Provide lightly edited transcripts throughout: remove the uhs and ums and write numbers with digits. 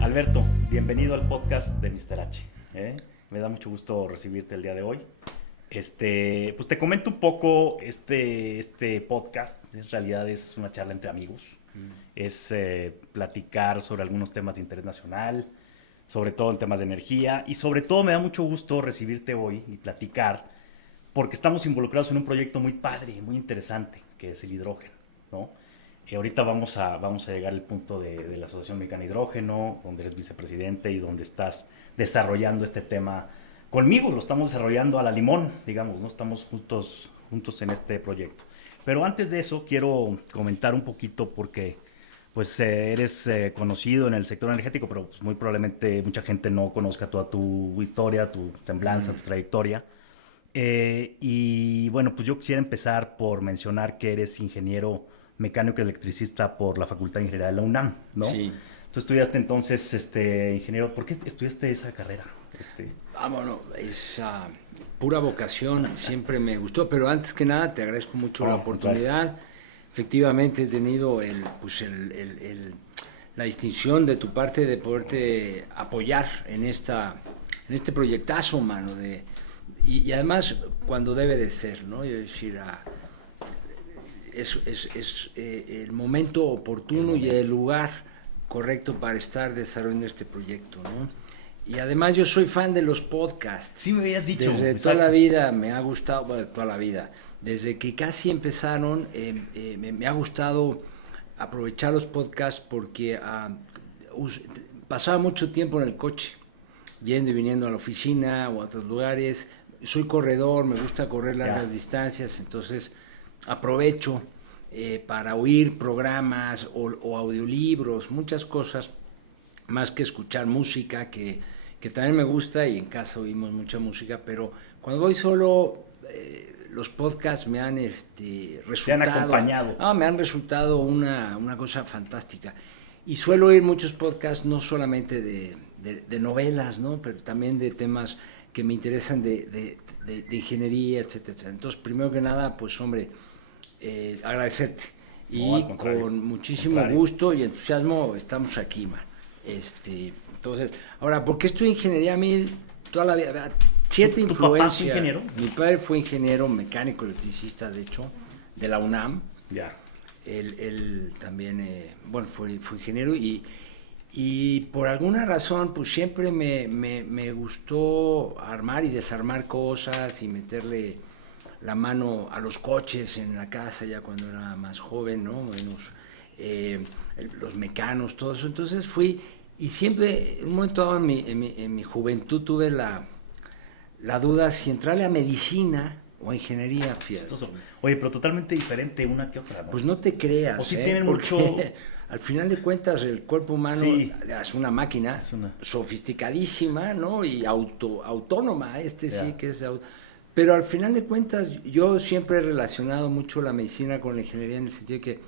Alberto, bienvenido al podcast de Mr. H. Me da mucho gusto recibirte el día de hoy. Pues te comento un poco, este podcast en realidad es una charla entre amigos. Es platicar sobre algunos temas de interés nacional, sobre todo en temas de energía, y sobre todo me da mucho gusto recibirte hoy y platicar porque estamos involucrados en un proyecto muy padre, muy interesante, que es el hidrógeno, ¿no? Ahorita vamos a llegar al punto de la Asociación Mexicana de Hidrógeno, donde eres vicepresidente y donde estás desarrollando este tema conmigo. Lo estamos desarrollando a la limón, digamos, ¿no? Estamos juntos en este proyecto. Pero antes de eso, quiero comentar un poquito porque pues eres conocido en el sector energético, pero pues, muy probablemente mucha gente no conozca toda tu historia, tu semblanza, tu trayectoria. Y bueno, pues yo quisiera empezar por mencionar que eres ingeniero mecánico y electricista por la Facultad de Ingeniería de la UNAM, ¿no? Sí. Tú estudiaste entonces, ingeniero, ¿por qué estudiaste esa carrera? Bueno, es pura vocación, siempre me gustó, pero antes que nada te agradezco mucho la oportunidad. Efectivamente he tenido la distinción de tu parte de poderte apoyar en este proyectazo, mano, y además cuando debe de ser, ¿no? Es decir, es el momento oportuno y el lugar correcto para estar desarrollando este proyecto, ¿no? Y además yo soy fan de los podcasts. Sí, me habías dicho. Desde exacto. Toda la vida me ha gustado, bueno, toda la vida, desde que casi empezaron, me ha gustado aprovechar los podcasts porque pasaba mucho tiempo en el coche, yendo y viniendo a la oficina o a otros lugares. Soy corredor, me gusta correr largas distancias, entonces aprovecho para oír programas o audiolibros, muchas cosas, más que escuchar música, que también me gusta, y en casa oímos mucha música, pero cuando voy solo, los podcasts me han resultado... Te han acompañado. Me han resultado una cosa fantástica. Y suelo oír muchos podcasts, no solamente de novelas, ¿no? Pero también de temas que me interesan de ingeniería, etcétera, etcétera. Entonces, primero que nada, pues hombre, agradecerte. Y con muchísimo gusto y entusiasmo estamos aquí, man. Entonces, ahora, ¿por qué estudié ingeniería? A mí toda la vida, cierta influencia. ¿Tu papá fue ingeniero? Mi padre fue ingeniero mecánico electricista, de hecho, de la UNAM. Ya. Él también, fue ingeniero y por alguna razón, pues siempre me gustó armar y desarmar cosas y meterle la mano a los coches en la casa ya cuando era más joven, ¿no? Los mecanos, todo eso. Entonces fui, y siempre, en un momento dado en mi juventud tuve la duda si entrarle a medicina o a ingeniería. Oye, pero totalmente diferente una que otra, ¿no? Pues no te creas. O sí tienen porque mucho... Al final de cuentas, el cuerpo humano es una máquina sofisticadísima, ¿no? Y autónoma, sí que es... Pero al final de cuentas, yo siempre he relacionado mucho la medicina con la ingeniería en el sentido de que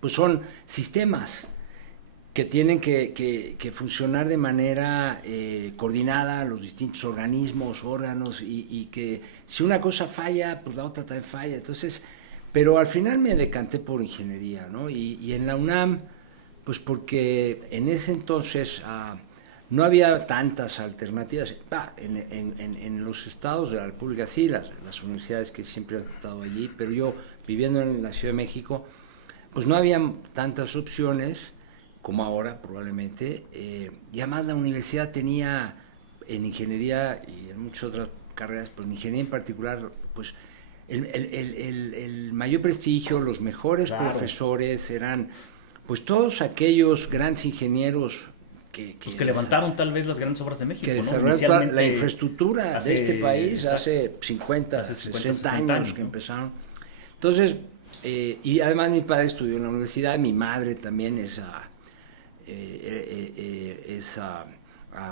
pues son sistemas que tienen que funcionar de manera coordinada, los distintos organismos, órganos, y que si una cosa falla, pues la otra también falla. Entonces, pero al final me decanté por ingeniería, ¿no? Y en la UNAM, pues porque en ese entonces no había tantas alternativas. En los estados de la República sí, las universidades que siempre han estado allí, pero yo viviendo en la Ciudad de México, pues no había tantas opciones como ahora probablemente, y además la universidad tenía en ingeniería y en muchas otras carreras, pero en ingeniería en particular, pues el mayor prestigio, los mejores profesores eran pues todos aquellos grandes ingenieros que levantaron tal vez las grandes obras de México, que ¿no? desarrollaron la infraestructura de este país hace 50, 60 años que empezaron. Entonces, y además mi padre estudió en la universidad, mi madre también es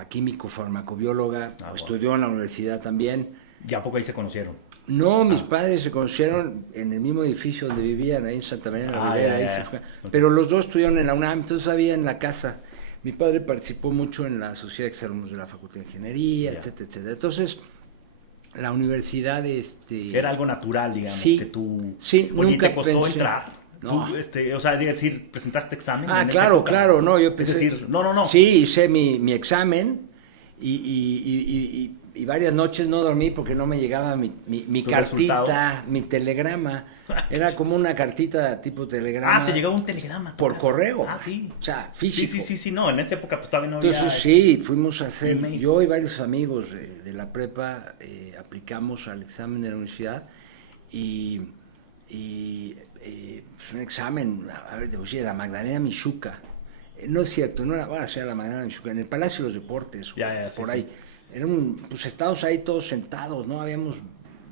químico farmacobióloga, estudió en la universidad también. ¿Ya a poco ahí se conocieron? No, mis padres se conocieron en el mismo edificio donde vivían, ahí en Santa María de la Ribera, pero los dos estudiaron en la UNAM, entonces había en la casa. Mi padre participó mucho en la sociedad de exalumnos de la Facultad de Ingeniería, etcétera, etcétera. Entonces, la universidad, Era algo natural, digamos, sí, que tú... Sí, Oye, nunca ¿te costó pensé. entrar? No. Tú, o sea, es decir, ¿presentaste examen? Ah, en esa claro, época? claro, no, yo pensé... Es decir, no. Sí, hice mi examen y varias noches no dormí porque no me llegaba mi cartita, resultado? mi telegrama. Era como una cartita tipo telegrama. Ah, te llegaba un telegrama. a tu por casa. correo. Ah, sí. O sea, físico. Sí, no, en esa época pues todavía no había... Entonces sí, fuimos a hacer, email. yo y varios amigos de la prepa aplicamos al examen de la universidad y pues un examen, a ver, te voy a decir, de la Magdalena Mixhuca. No es cierto, no era, bueno, era la Magdalena Mixhuca, en el Palacio de los Deportes, por ahí. Eran pues estábamos ahí todos sentados, ¿no? Habíamos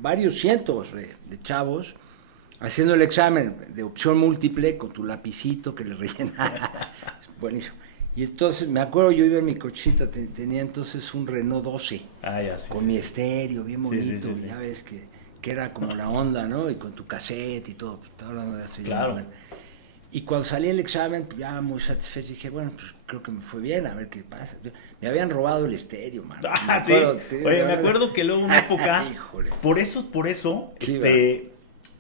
varios cientos de chavos haciendo el examen de opción múltiple con tu lapicito que le rellenaba. Buenísimo. Y entonces, me acuerdo, yo iba en mi cochecita, tenía entonces un Renault 12, con mi estéreo, bien bonito, ya ves que era como la onda, ¿no? Y con tu cassette y todo, pues estaba hablando de hace claro. ya. Y cuando salí el examen, pues, ya muy satisfecho, dije, bueno, pues creo que me fue bien, a ver qué pasa. Me habían robado el estéreo, man. Oye, me acuerdo que luego una época, por eso,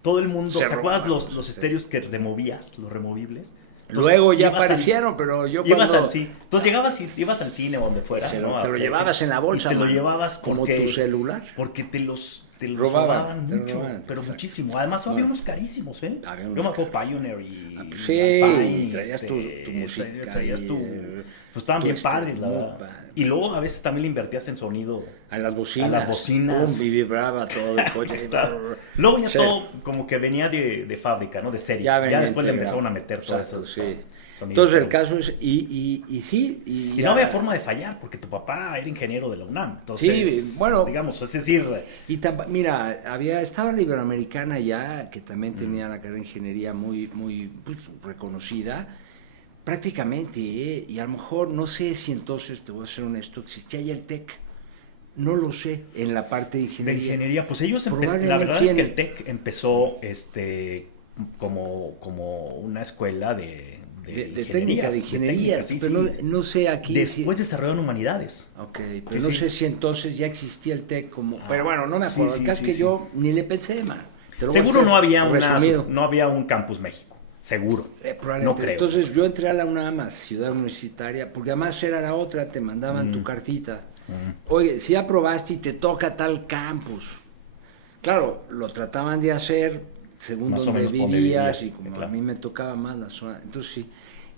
todo el mundo, ¿te acuerdas los estéreos que removías, los removibles? Entonces, luego ya aparecieron, pero yo cuando... Entonces ibas al cine o donde fuera, ¿no? Te lo llevabas en la bolsa, y te lo llevabas como tu celular. Porque te los robaban mucho, pero exacto. Muchísimo. Además, había unos carísimos, ¿eh? Yo me acuerdo Pioneer y Alpine, traías tu música. Traías pues estaban bien padres, la verdad. Y luego a veces también le invertías en sonido. A las bocinas. Y vibraba todo el coche. Luego ya todo como que venía de fábrica, ¿no? De serie. Ya después le empezaron a meter todo eso. Sí. Entonces el caso es, y no había forma de fallar, porque tu papá era ingeniero de la UNAM. Entonces, sí, bueno, digamos, es decir... mira, estaba la Iberoamericana ya, que también tenía la carrera de ingeniería muy pues, reconocida, prácticamente, y a lo mejor, no sé si entonces, te voy a ser honesto, existía ya el TEC. No lo sé, en la parte de ingeniería. De ingeniería, pues ellos empezaron, la verdad es que el TEC empezó como una escuela de técnica, de ingeniería, sí, pero no sé aquí... Después desarrollaron humanidades. Ok, pero no sé si entonces ya existía el TEC como... Pero bueno, no me acuerdo, el caso es que yo ni le pensé, man. Seguro no había un Campus México, seguro, no creo. Entonces yo entré a la UNAM, Ciudad Universitaria, porque además era la otra, te mandaban tu cartita. Oye, si aprobaste y te toca tal campus. Claro, lo trataban de hacer... según donde vivías, y como claro. A mí me tocaba más la zona, entonces sí,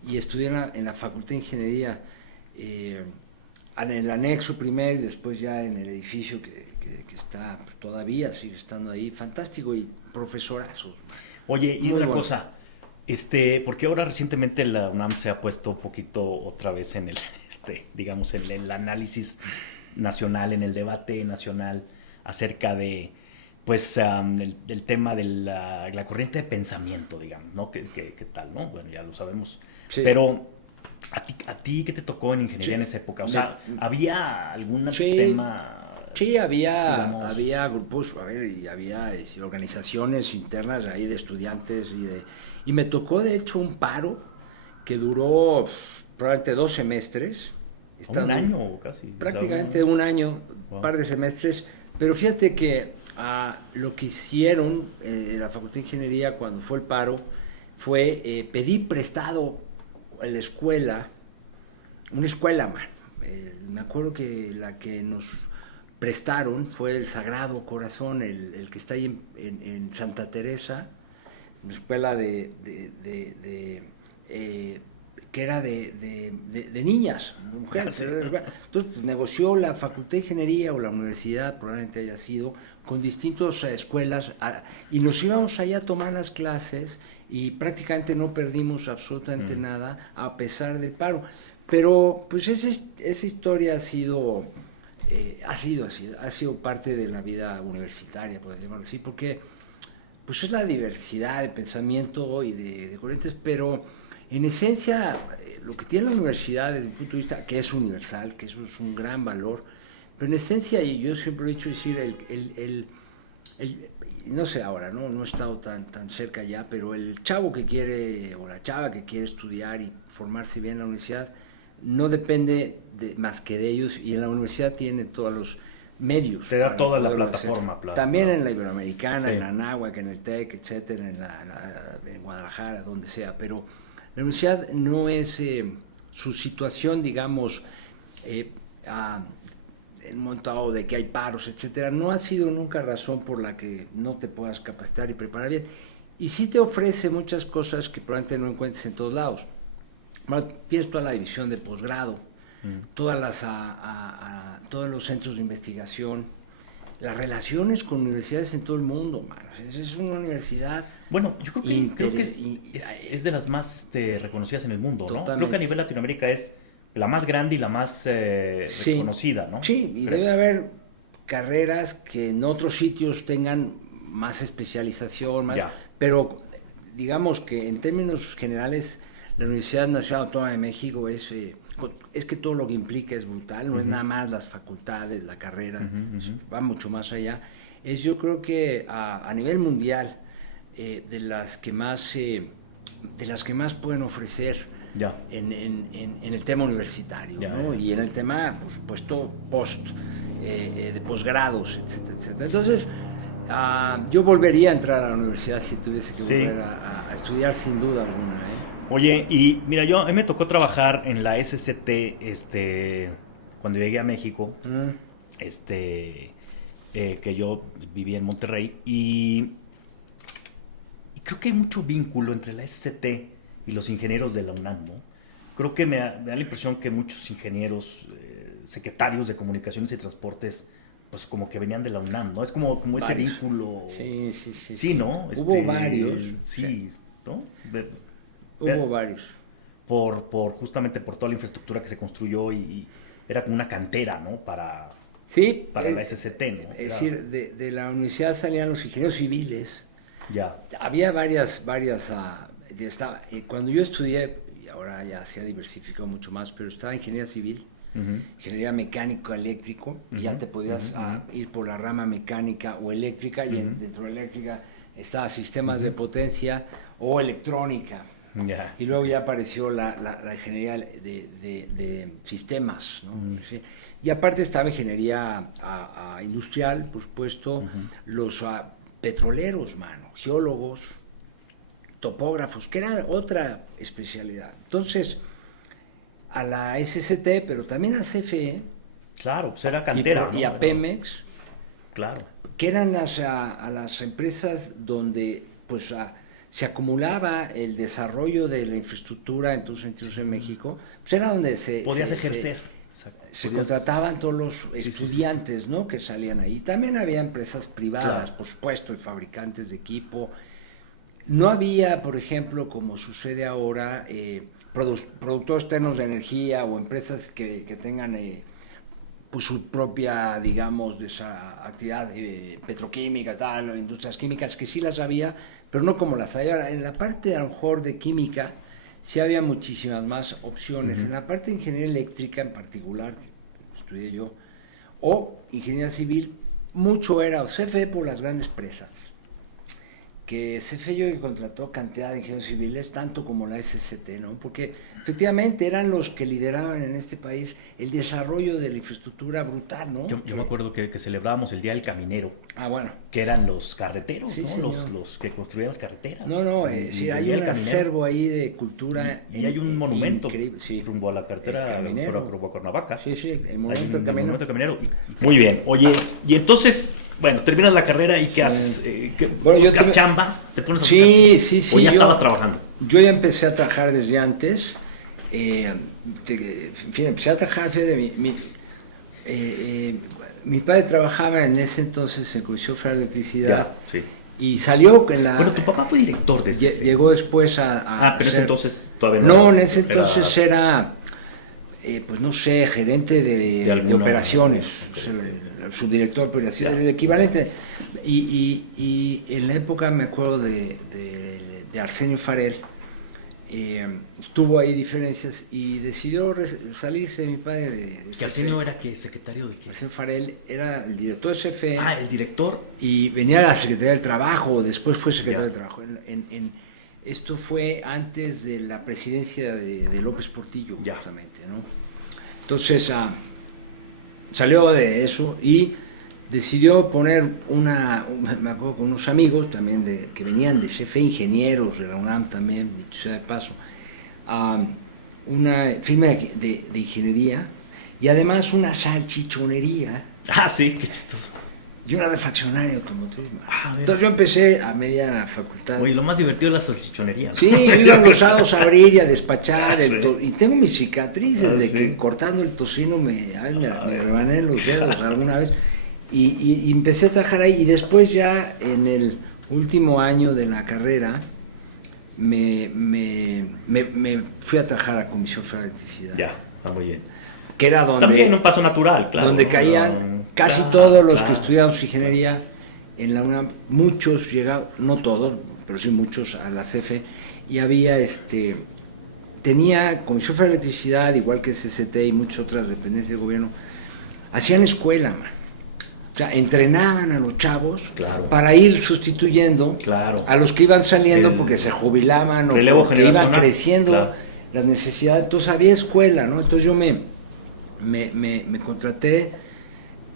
y estudié en la Facultad de Ingeniería, en el anexo primero y después ya en el edificio que está, pues, todavía sigue estando ahí, fantástico, y profesorazos. Oye, y una cosa, porque ahora recientemente la UNAM se ha puesto un poquito otra vez en el, digamos, en el análisis nacional, en el debate nacional acerca de pues el tema de la corriente de pensamiento, digamos, ¿no? ¿Qué tal, no? Bueno, ya lo sabemos. Sí. Pero, ¿a ti qué te tocó en ingeniería en esa época? O sea, ¿había algún tema...? Sí, había grupos, y había organizaciones internas ahí de estudiantes y me tocó, de hecho, un paro que duró probablemente 2 semestres. ¿Un año casi? Prácticamente un año, un par de semestres. Pero fíjate que lo que hicieron en la Facultad de Ingeniería cuando fue el paro fue pedir prestado a la escuela, una escuela, me acuerdo que la que nos prestaron fue el Sagrado Corazón, el que está ahí en Santa Teresa, una escuela que era de niñas, mujeres. Entonces pues, negoció la Facultad de Ingeniería o la universidad, probablemente haya sido, con distintas escuelas, y nos íbamos allá a tomar las clases y prácticamente no perdimos absolutamente nada a pesar del paro. Pero pues esa historia ha sido parte de la vida universitaria, por decirlo así, porque pues es la diversidad de pensamiento y de corrientes, pero en esencia lo que tiene la universidad desde mi punto de vista, que es universal, que eso es un gran valor, pero en esencia, y yo siempre he dicho decir, no sé ahora, no he estado tan cerca ya, pero el chavo que quiere, o la chava que quiere estudiar y formarse bien en la universidad, no depende más que de ellos, y en la universidad tiene todos medios. Te da toda la plataforma. También en la Iberoamericana, en la Anáhuac, en el TEC, etcétera, en Guadalajara, donde sea. Pero la universidad no es su situación, digamos, el montado de que hay paros, etcétera, no ha sido nunca razón por la que no te puedas capacitar y preparar bien. Y sí te ofrece muchas cosas que probablemente no encuentres en todos lados. Tienes toda la división de posgrado, todos los centros de investigación, las relaciones con universidades en todo el mundo, mano. Es una universidad. Bueno, yo creo que es de las más reconocidas en el mundo, ¿no? Creo que a nivel Latinoamérica es la más grande y la más reconocida, ¿no? Sí, y debe haber carreras que en otros sitios tengan más especialización, pero digamos que en términos generales la Universidad Nacional Autónoma de México es que todo lo que implica es brutal, no es nada más las facultades, la carrera, va mucho más allá. Yo creo que a nivel mundial de las que más pueden ofrecer en el tema universitario, ¿no? Y en el tema, por supuesto, de posgrados, etcétera, etcétera. Entonces, yo volvería a entrar a la universidad si tuviese que volver a estudiar, sin duda alguna, Oye, y mira, a mí me tocó trabajar en la SCT cuando llegué a México, que yo vivía en Monterrey, y creo que hay mucho vínculo entre la SCT y los ingenieros de la UNAM, ¿no? Creo que me da la impresión que muchos ingenieros, secretarios de comunicaciones y transportes, pues como que venían de la UNAM, ¿no? Es como ese vínculo. Sí, ¿no? Hubo varios. Sí, ¿no? Hubo varios. Justamente por toda la infraestructura que se construyó y era como una cantera, ¿no? Para la SCT, ¿no? Es decir, de la universidad salían los ingenieros civiles. Ya. Había varias cuando yo estudié, y ahora ya se ha diversificado mucho más, pero estaba ingeniería civil, ingeniería mecánico-eléctrico, y ya te podías ir por la rama mecánica o eléctrica, y dentro de eléctrica estaba sistemas de potencia o electrónica. Y luego ya apareció la ingeniería de sistemas, ¿no? Sí. Y aparte estaba ingeniería industrial, por supuesto, los petroleros, geólogos, topógrafos, que era otra especialidad. Entonces, a la SCT, pero también a CFE. Claro, pues era cantera. Y a Pemex. Claro. Que eran a las empresas donde pues se acumulaba el desarrollo de la infraestructura en todos los sentidos en México. Pues era donde podías ejercer. Se contrataban todos los estudiantes, ¿no? Que salían ahí. También había empresas privadas, por supuesto, y fabricantes de equipo. No había, por ejemplo, como sucede ahora, productores externos de energía o empresas que tengan pues su propia, digamos, de esa actividad petroquímica, tal, industrias químicas, que sí las había, pero no como las hay ahora. En la parte, a lo mejor, de química, sí había muchísimas más opciones. En la parte de ingeniería eléctrica, en particular, que estudié yo, o ingeniería civil, mucho era o CFE por las grandes presas, que CFE yo que contrató cantidad de ingenieros civiles, tanto como la SCT, ¿no? Porque efectivamente eran los que lideraban en este país el desarrollo de la infraestructura brutal, ¿no? Yo me acuerdo que celebrábamos el Día del Caminero. Bueno. Que eran los carreteros, sí, ¿no? Los que construían las carreteras. Sí, hay un acervo ahí de cultura. Y hay un monumento rumbo a la carretera, rumbo a Cuernavaca. Sí, el monumento del caminero. Muy bien. Oye, y entonces, bueno, terminas la carrera y ¿qué haces? ¿Buscas chamba? ¿Te pones a buscar? Sí. ¿O ya estabas trabajando? Yo ya empecé a trabajar desde antes. Empecé a trabajar, fíjate, mi padre trabajaba en ese entonces en Comisión Federal de Electricidad. Y salió en la... Bueno, tu papá fue director de ese. Llegó después pero en ese entonces todavía no. No, en ese entonces era pues no sé, gerente de operaciones, el subdirector de operaciones, el equivalente. Y en la época me acuerdo de Arsenio Farel. Tuvo ahí diferencias y decidió salirse mi padre ¿Que Arsenio era qué? ¿Secretario de qué? Arsenio Farel era el director de CFE. El director. Y venía a la Secretaría del Trabajo, después fue secretario del Trabajo. Esto fue antes de la presidencia de López Portillo, justamente, ¿no? Entonces salió de eso y decidió poner me acuerdo con unos amigos también que venían de CFE, ingenieros de la UNAM también, dicho sea de paso, una firma de ingeniería y además una salchichonería. Ah, sí, qué chistoso. Y una refaccionaria automotriz. Entonces yo empecé a media facultad. Oye, lo más divertido es la salchichonería, ¿no? Sí, yo iba los sábados a abrir y a despachar. Y tengo mis cicatrices de que cortando el tocino me rebané los dedos alguna vez. Y empecé a trabajar ahí. Y después ya en el último año de la carrera me fui a trabajar a Comisión Federal de Electricidad. Ya, está muy bien. Que era donde... También un paso natural, claro. Donde caían casi todos los que estudiamos ingeniería en la UNAM, muchos llegaban, no todos, pero sí muchos a la CFE, y había tenía Comisión Federal de Electricidad, igual que CCT y muchas otras dependencias del gobierno, hacían escuela, man. O sea, entrenaban a los chavos para ir sustituyendo a los que iban saliendo porque se jubilaban o porque iban creciendo las necesidades. Entonces había escuela, ¿no? Entonces yo me contraté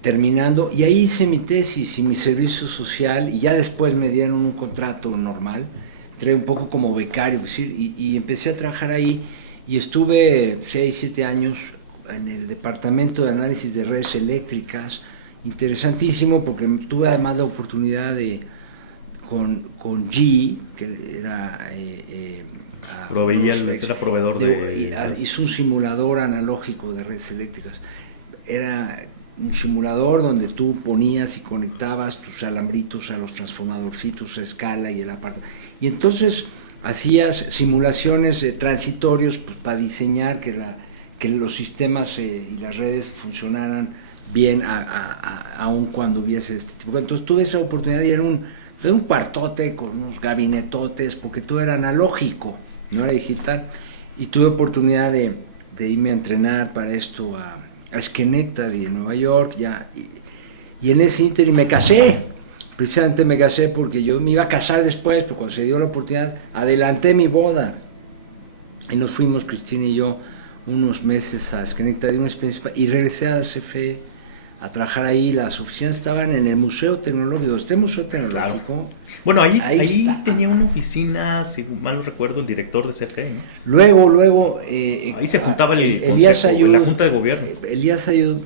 terminando y ahí hice mi tesis y mi servicio social y ya después me dieron un contrato normal, entré un poco como becario, y empecé a trabajar ahí y estuve 6, 7 años en el departamento de análisis de redes eléctricas, interesantísimo porque tuve además la oportunidad con GE, que era... era proveedor hizo un simulador analógico de redes eléctricas. Era un simulador donde tú ponías y conectabas tus alambritos a los transformadorcitos a escala y el aparato. Y entonces hacías simulaciones transitorios pues, para diseñar que los sistemas y las redes funcionaran bien aun cuando hubiese este tipo. Entonces tuve esa oportunidad y era un cuartote con unos gabinetotes porque todo era analógico, no era digital, y tuve oportunidad de irme a entrenar para esto a Schenectady en Nueva York, y en ese ínter me casé, precisamente me casé porque yo me iba a casar después, pero cuando se dio la oportunidad, adelanté mi boda, y nos fuimos, Cristina y yo, unos meses a Schenectady, una experiencia, y regresé a la CFE a trabajar ahí. Las oficinas estaban en el Museo Tecnológico. Este Museo Tecnológico... Bueno, ahí tenía una oficina, si mal no recuerdo, el director de CFE, ¿no? Luego... ahí se juntaba Elías Ayud, la Junta de Gobierno. Elías Ayud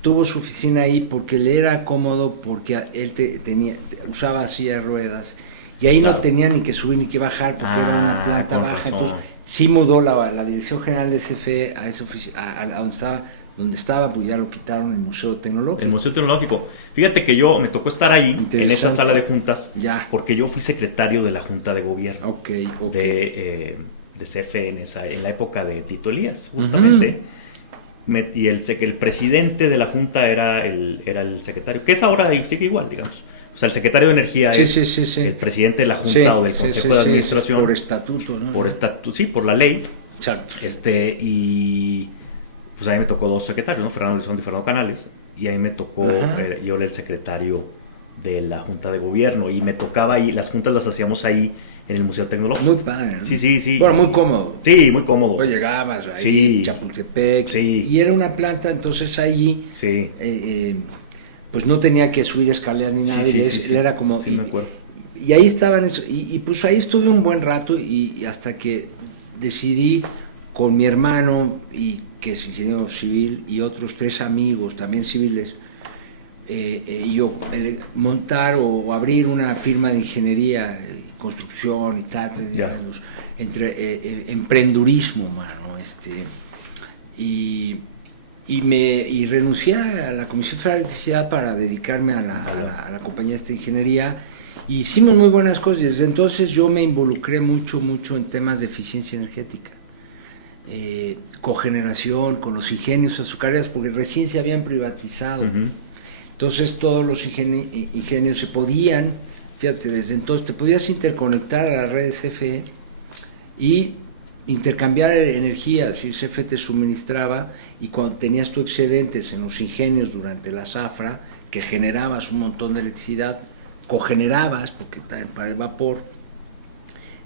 tuvo su oficina ahí porque le era cómodo, porque él usaba silla de ruedas, y ahí no tenía ni que subir ni que bajar, porque era una planta baja. Entonces, sí mudó la Dirección General de CFE a esa oficina, a donde estaba, pues ya lo quitaron, el Museo Tecnológico. El Museo Tecnológico. Fíjate que me tocó estar ahí, en esa sala de juntas, porque yo fui secretario de la Junta de Gobierno de CFE en la época de Tito Elías, justamente. Y el presidente de la Junta era el secretario, que es ahora, sigue igual, digamos. O sea, el secretario de Energía es el presidente de la Junta o del Consejo de Administración. Por estatuto, ¿no? Por la ley. Exacto. Y pues ahí me tocó 2 secretarios, ¿no? Fernando Elizondo y Fernando Canales, y ahí me tocó, yo era el secretario de la Junta de Gobierno, y me tocaba ahí, las juntas las hacíamos ahí en el Museo Tecnológico. Muy padre, ¿no? Sí. Bueno, muy cómodo. Sí, muy cómodo. Pues llegabas ahí, Chapultepec, y era una planta, entonces ahí, pues no tenía que subir escaleras ni nada, era como... Sí, me acuerdo. Y ahí estaban, y pues ahí estuve un buen rato, y hasta que decidí con mi hermano, que es ingeniero civil, y otros 3 amigos también civiles, yo montar o abrir una firma de ingeniería, construcción y tal, emprendurismo, mano, y renuncié a la Comisión Federal de Electricidad para dedicarme a la compañía de ingeniería. Y hicimos muy buenas cosas. Desde entonces yo me involucré mucho en temas de eficiencia energética. Cogeneración con los ingenios azucareros, porque recién se habían privatizado. Entonces todos los ingenios se podían, fíjate, desde entonces te podías interconectar a la red CFE y intercambiar energía. Si CFE te suministraba, y cuando tenías tus excedentes en los ingenios durante la zafra, que generabas un montón de electricidad, cogenerabas, porque para el vapor,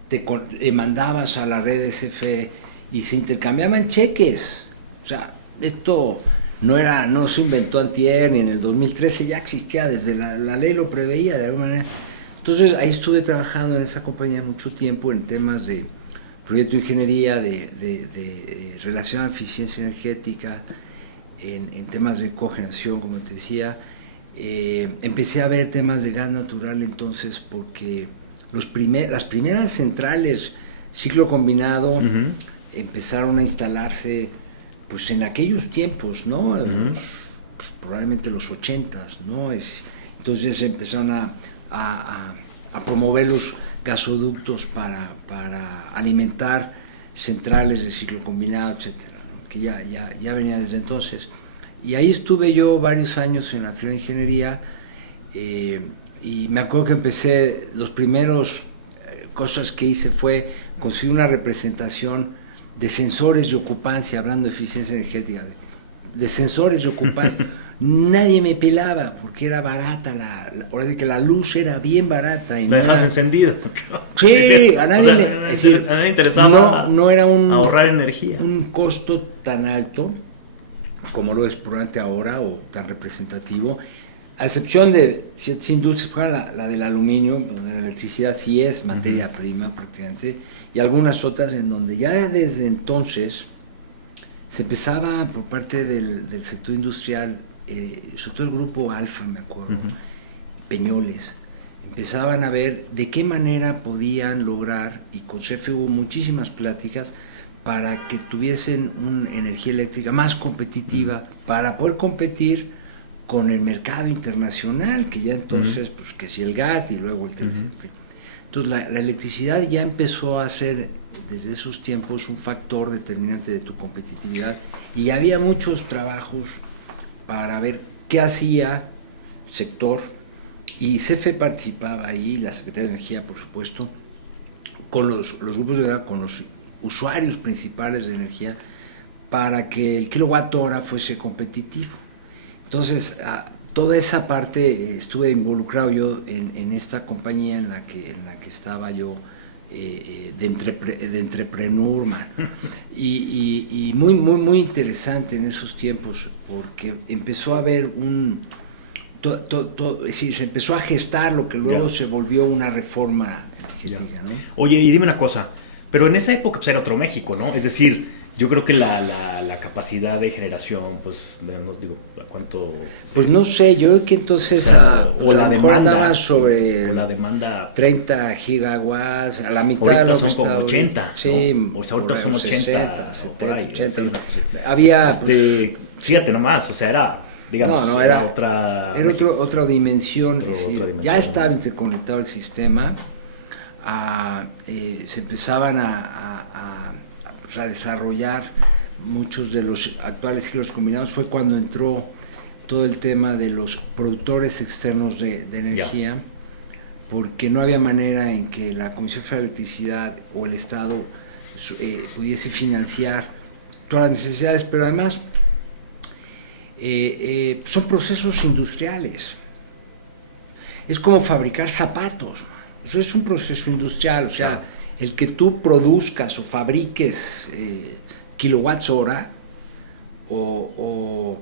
te mandabas a la red de CFE y se intercambiaban cheques. O sea, esto no se inventó antier, ni en el 2013 ya existía, desde la ley lo preveía de alguna manera. Entonces ahí estuve trabajando en esa compañía mucho tiempo en temas de proyecto de ingeniería, de relación a eficiencia energética, en temas de cogeneración, como te decía. Empecé a ver temas de gas natural entonces porque las primeras centrales ciclo combinado empezaron a instalarse pues en aquellos tiempos, ¿no? Pues, probablemente los 80s, ¿no? Entonces empezaron a promover los gasoductos para alimentar centrales de ciclo combinado, etcétera, ¿no? Que ya venía desde entonces. Y ahí estuve yo varios años en la Fila de Ingeniería, y me acuerdo que empecé, los primeros cosas que hice fue conseguir una representación de sensores de ocupancia, hablando de eficiencia energética, de sensores de ocupancia. Nadie me pelaba porque era barata, ahora de que la luz era bien barata. Y la dejas encendida. Sí, a nadie le interesaba no era ahorrar energía. Un costo tan alto como lo es probablemente ahora, o tan representativo, a excepción de ciertas industrias, la del aluminio, donde la electricidad sí es materia prima prácticamente, y algunas otras en donde ya desde entonces se empezaba por parte del sector industrial, sobre todo el grupo Alfa, me acuerdo, Peñoles, empezaban a ver de qué manera podían lograr, y con CFE hubo muchísimas pláticas, para que tuviesen una energía eléctrica más competitiva, para poder competir con el mercado internacional, que ya entonces, pues que si el GATT y luego el TLC. Entonces la electricidad ya empezó a ser, desde esos tiempos, un factor determinante de tu competitividad, y había muchos trabajos para ver qué hacía el sector, y CFE participaba ahí, la Secretaría de Energía, por supuesto, con los grupos de edad, con los usuarios principales de energía, para que el kilowatt hora fuese competitivo. Entonces, toda esa parte estuve involucrado yo en esta compañía en la que estaba yo de entrepreneur, man. Y muy interesante en esos tiempos, porque empezó a haber es decir, se empezó a gestar lo que luego se volvió una reforma energética, ¿no? Oye, y dime una cosa, pero en esa época pues, era otro México, ¿no? Es decir, yo creo que la capacidad de generación, pues, no digo, ¿cuánto? Pues no sé, yo creo que entonces o la demanda andaba sobre la demanda 30 gigawatts, a la mitad ahorita de lo son que como está 80, ahorita. Sí, ¿no? O sea, ahorita son 80, 70, ahí, 80. sí. Había fíjate nomás, o sea, era, digamos, era otra dimensión, ya estaba ¿no? interconectado el sistema, se empezaban a desarrollar muchos de los actuales ciclos combinados. Fue cuando entró todo el tema de los productores externos de energía, porque no había manera en que la Comisión Federal de Electricidad o el Estado pudiese financiar todas las necesidades, pero además son procesos industriales. Es como fabricar zapatos. Eso es un proceso industrial, o sea, el que tú produzcas o fabriques kilowatts hora o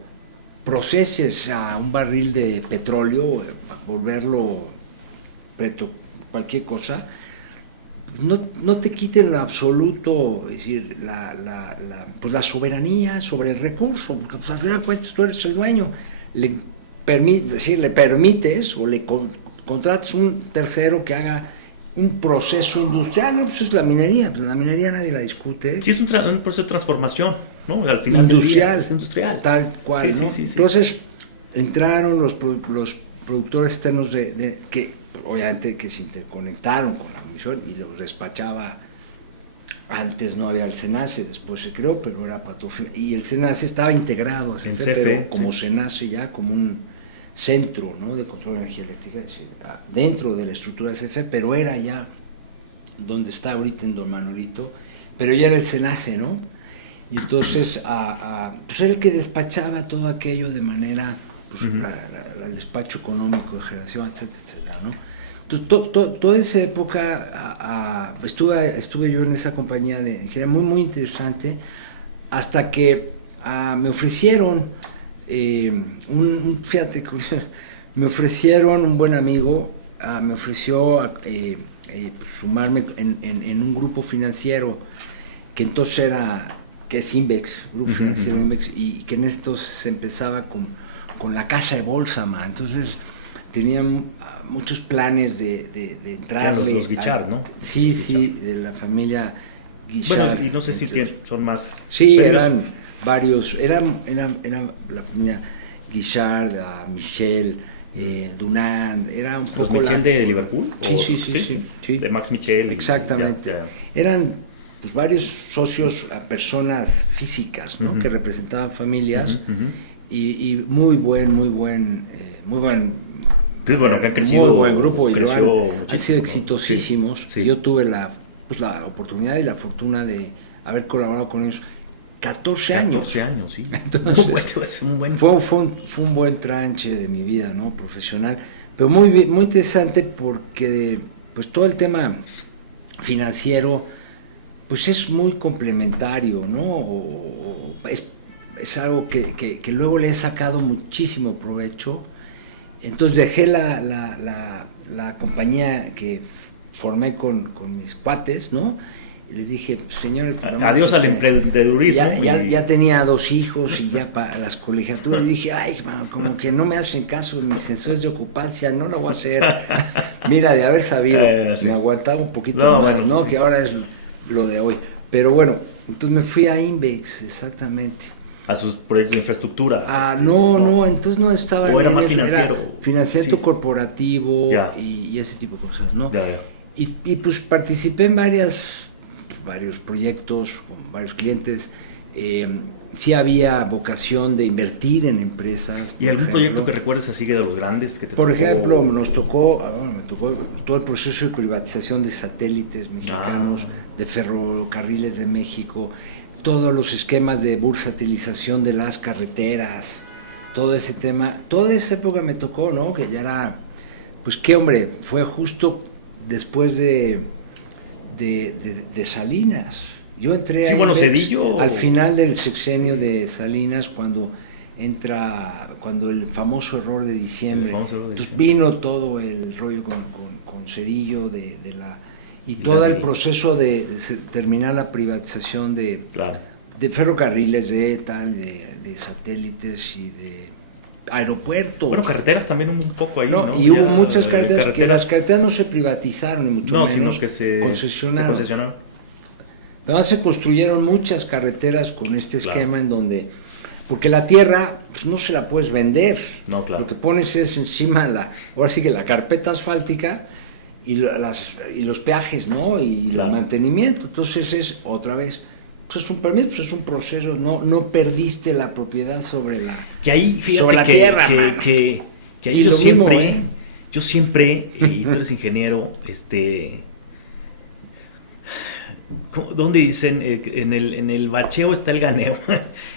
proceses a un barril de petróleo, volverlo cualquier cosa, no te quiten en absoluto, es decir, pues la soberanía sobre el recurso, porque pues, al final de cuentas tú eres el dueño, le permites o le contratas un tercero que haga un proceso industrial. No, pues es la minería, pues la minería nadie la discute. Sí, es un proceso de transformación, ¿no? Al final industrial, del día es industrial. Tal cual, sí, ¿no? Sí. Entonces, entraron los productores externos que obviamente que se interconectaron con la Comisión y los despachaba. Antes no había el SENACE, después se creó, pero era y el SENACE estaba integrado a CFE, pero como SENACE ya como un centro, ¿no?, de control de energía eléctrica, es decir, dentro de la estructura de CFE, pero era ya donde está ahorita en Don Manolito, pero ya era el SENACE, ¿no? Y entonces pues era el que despachaba todo aquello de manera, pues, el despacho económico de generación, etcétera, etcétera, ¿no? Entonces, toda esa época estuve yo en esa compañía de ingeniería muy interesante, hasta que me ofrecieron fíjate, me ofrecieron, un buen amigo, me ofreció sumarme en un grupo financiero que entonces que es Invex, Grupo Financiero Invex, y que en esto se empezaba con la casa de bolsa, man. Entonces tenían muchos planes de entrarle. Los Guichard, ¿no? Sí, sí, de la familia Guichard. Bueno, y no sé si son más... Sí, eran varios, eran la familia Guichard, Michel, Dunant, era un poco... ¿Los Michel de Liverpool? Sí. De Max Michel. Exactamente. Eran pues, varios socios, personas físicas, ¿no? Que representaban familias y muy buen Sí, bueno, que han crecido, muy buen grupo y han sido ¿no? exitosísimos. Sí. Yo tuve la oportunidad y la fortuna de haber colaborado con ellos 14 años. 14 años, sí. Entonces, fue un buen tranche de mi vida, ¿no? Profesional, pero muy interesante porque pues todo el tema financiero pues es muy complementario, ¿no? Es algo que luego le he sacado muchísimo provecho. Entonces dejé la compañía que formé con mis cuates, ¿no? Y les dije, pues, señores... Pues, adiós al emprendedurismo. Ya tenía 2 hijos y ya para las colegiaturas. Y dije, ay, man, como que no me hacen caso mis sensores de ocupancia, no lo voy a hacer. Mira, de haber sabido, sí. me aguantaba un poquito más, ¿no? Sí. Que ahora es lo de hoy. Pero bueno, entonces me fui a Invex, exactamente. A sus proyectos de infraestructura. No, entonces no estaba... ¿O era más financiero? Era financiamiento corporativo y ese tipo de cosas, ¿no? Ya. Y pues participé en varios proyectos con varios clientes. Sí había vocación de invertir en empresas. ¿Y algún proyecto que recuerdes así de los grandes que te Por ejemplo, me tocó todo el proceso de privatización de satélites mexicanos, de ferrocarriles de México, todos los esquemas de bursatilización de las carreteras, todo ese tema. Toda esa época me tocó, ¿no? Que ya era, pues qué hombre, fue justo después de Salinas. Yo entré Cedillo al final del sexenio de Salinas cuando el famoso error de diciembre. Entonces vino todo el rollo con Cedillo y todo el proceso de terminar la privatización de ferrocarriles, de satélites y de aeropuertos. Bueno, carreteras también un poco ahí, ¿no? Y hubo muchas carreteras que las carreteras no se privatizaron, ni mucho menos, sino que se concesionaron. Además se construyeron muchas carreteras con este esquema en donde, porque la tierra pues, no se la puedes vender. No, claro. Lo que pones es encima ahora sí que la carpeta asfáltica y los peajes, ¿no? Y el mantenimiento. Entonces es otra vez. Pues es un permiso, pues es un proceso, no perdiste la propiedad sobre la tierra. Que ahí y yo siempre, y tú eres ingeniero, ¿dónde dicen? En el bacheo está el ganeo.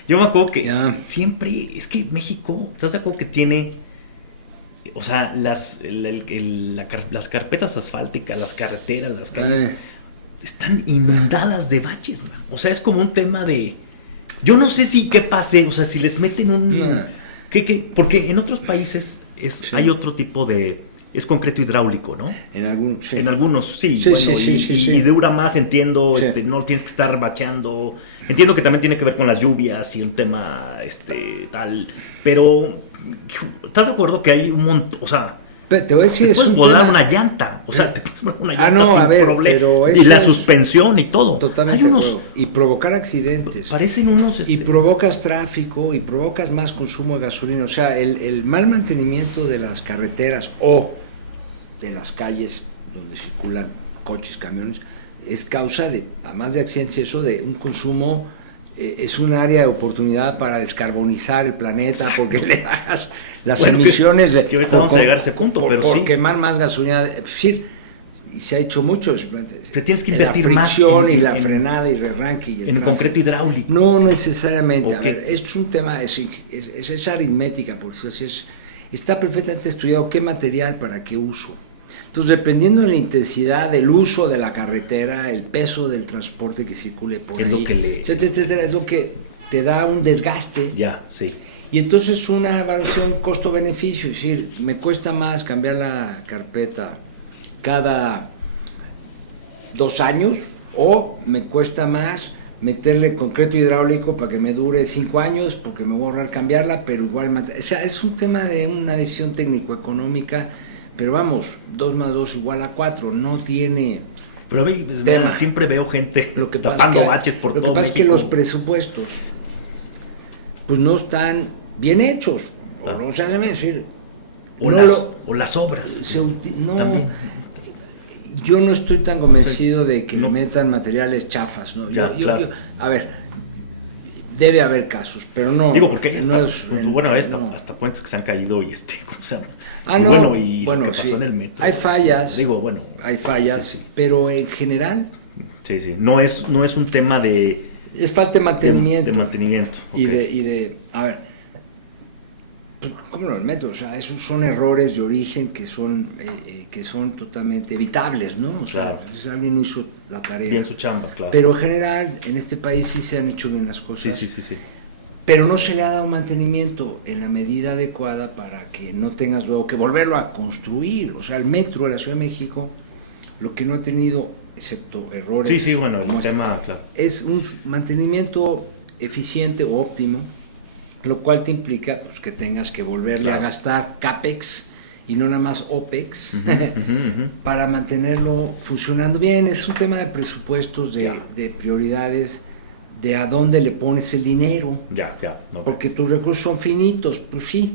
Yo me acuerdo que siempre, es que México, ¿estás de acuerdo que tiene, o sea, las carpetas asfálticas, las carreteras, las calles, están inundadas de baches, man. O sea, es como un tema de... Yo no sé qué pase, o sea, si les meten porque en otros países hay otro tipo de... Es concreto hidráulico, ¿no? En algunos, sí. Y dura más, entiendo, no tienes que estar bacheando. Entiendo que también tiene que ver con las lluvias y un tema, tal. Pero, ¿estás de acuerdo que hay un montón, o sea... Te voy a decir, te puedes volar una llanta, o sea, te puedes volar una llanta sin problema. Y la suspensión y todo. Totalmente. Y provocar accidentes. Parecen unos... Y provocas tráfico y provocas más consumo de gasolina. O sea, el mal mantenimiento de las carreteras o de las calles donde circulan coches, camiones, es causa de, además de accidentes, eso de un consumo... es un área de oportunidad para descarbonizar el planeta. Exacto. Porque le bajas las emisiones que ahorita vamos a llegar a ese punto, pero por quemar más gasolina. Y se ha hecho mucho. Pero tienes que invertir la fricción más y la frenada y el arranque y el en concreto hidráulico. No necesariamente. A ver, esto es un tema, es aritmética, por eso está perfectamente estudiado qué material para qué uso. Entonces, dependiendo de la intensidad del uso de la carretera, el peso del transporte que circule por ahí, etcétera, es lo que te da un desgaste. Ya, sí. Y entonces una evaluación costo-beneficio, es decir, me cuesta más cambiar la carpeta cada 2 años o me cuesta más meterle concreto hidráulico para que me dure 5 años porque me voy a ahorrar cambiarla, pero igual, o sea, es un tema de una decisión técnico-económica, pero vamos, 2 más 2 igual a 4, no tiene... Pero a mí siempre veo gente tapando baches por todo México. Lo que pasa es que los presupuestos pues no están bien hechos, o sea, se me decir... O las obras. También. Yo no estoy tan convencido de que le metan materiales chafas, ¿no? Claro. A ver, debe haber casos, pero no. Digo, porque hasta puentes que se han caído y ¿cómo se llama? Lo que pasó en el metro. Hay fallas. Hay fallas, pero en general. Sí. No es un tema de. Es falta de mantenimiento. De mantenimiento. Okay. A ver. ¿Cómo el metro? O sea, esos son errores de origen que son totalmente evitables, ¿no? O sea, claro. Alguien no hizo la tarea. Bien su chamba, claro. Pero en general, en este país sí se han hecho bien las cosas. Sí. Pero no se le ha dado mantenimiento en la medida adecuada para que no tengas luego que volverlo a construir. O sea, el metro de la Ciudad de México, lo que no ha tenido, excepto errores... Sí, bueno, el tema, claro. Es un mantenimiento eficiente o óptimo, lo cual te implica pues, que tengas que volverle a gastar CAPEX y no nada más OPEX para mantenerlo funcionando bien. Es un tema de presupuestos, de prioridades, de a dónde le pones el dinero. Okay. Porque tus recursos son finitos, pues sí,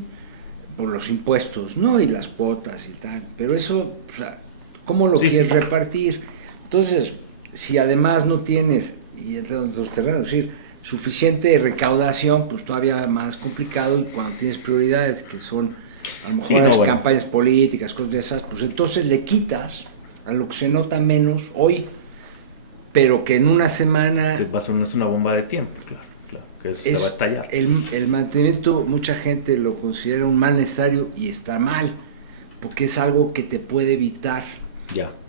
por los impuestos, ¿no? Y las cuotas y tal. Pero eso, o sea, ¿cómo lo quieres repartir? Entonces, si además no tienes, y entre los terrenos, es decir, suficiente recaudación, pues todavía más complicado, y cuando tienes prioridades que son a lo mejor campañas políticas, cosas de esas, pues entonces le quitas a lo que se nota menos hoy, pero que en una semana... Te va a ser una bomba de tiempo, claro, que eso te va a estallar. El mantenimiento, mucha gente lo considera un mal necesario y está mal, porque es algo que te puede evitar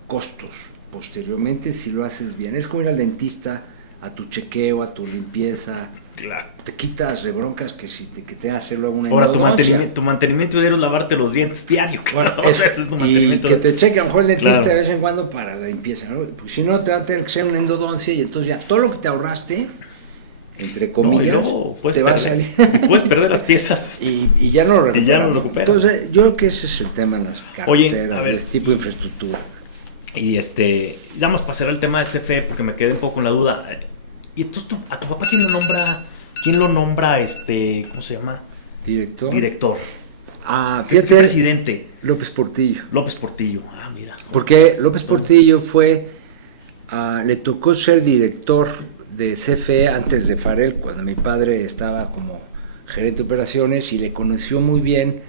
costos posteriormente si lo haces bien. Es como ir al dentista a tu chequeo, a tu limpieza, claro. Te quitas de broncas que te que hacer luego una Ahora, tu mantenimiento diario es lavarte los dientes diario. Bueno, ese es tu mantenimiento. Y que te cheque a lo mejor el dentista de vez en cuando para la limpieza, ¿no? Porque si no, te va a tener que ser una endodoncia y entonces ya todo lo que te ahorraste, entre comillas, te va a salir. Y puedes perder las piezas. y ya no lo recuperas. Entonces, yo creo que ese es el tema en las carreteras, de este tipo de infraestructura. Y nada más para cerrar el tema del CFE, porque me quedé un poco con la duda. Y entonces a tu papá, ¿quién lo nombra, ¿cómo se llama? Director. Fíjate. ¿Qué presidente? López Portillo. Mira. Porque López Portillo le tocó ser director de CFE antes de Farel, cuando mi padre estaba como gerente de operaciones, y le conoció muy bien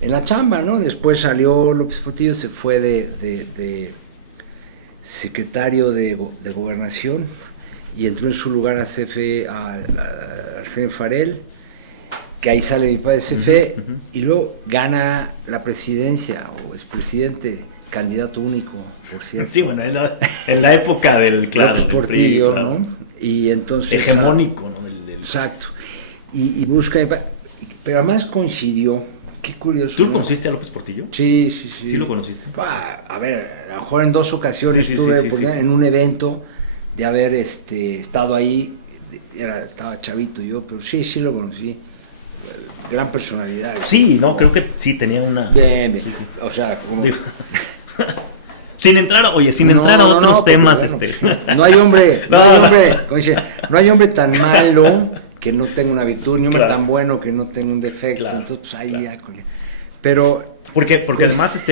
en la chamba, ¿no? Después salió López Portillo, se fue de secretario de Gobernación, y entró en su lugar a CFE, a Arsenio Farel, que ahí sale mi padre de CFE, y luego gana la presidencia, o es presidente, candidato único, por cierto. Sí, bueno, en la época del López Portillo, claro. ¿No? Y entonces... Hegemónico, ¿no? Exacto. Y busca... Pero además coincidió, qué curioso. ¿Tú lo conociste a López Portillo? Sí. ¿Sí lo conociste? A ver, a lo mejor en 2 ocasiones estuve en un evento de haber estado ahí, estaba chavito yo, pero sí lo conocí. Gran personalidad. Sí, no, creo que sí tenía una... Bien. Sí. O sea, como... sin entrar a otros temas. Bueno, no hay hombre, no hay hombre tan malo que no tenga una virtud, ni hombre tan bueno que no tenga un defecto. Claro, entonces, pues ahí ya... Pero... Porque además,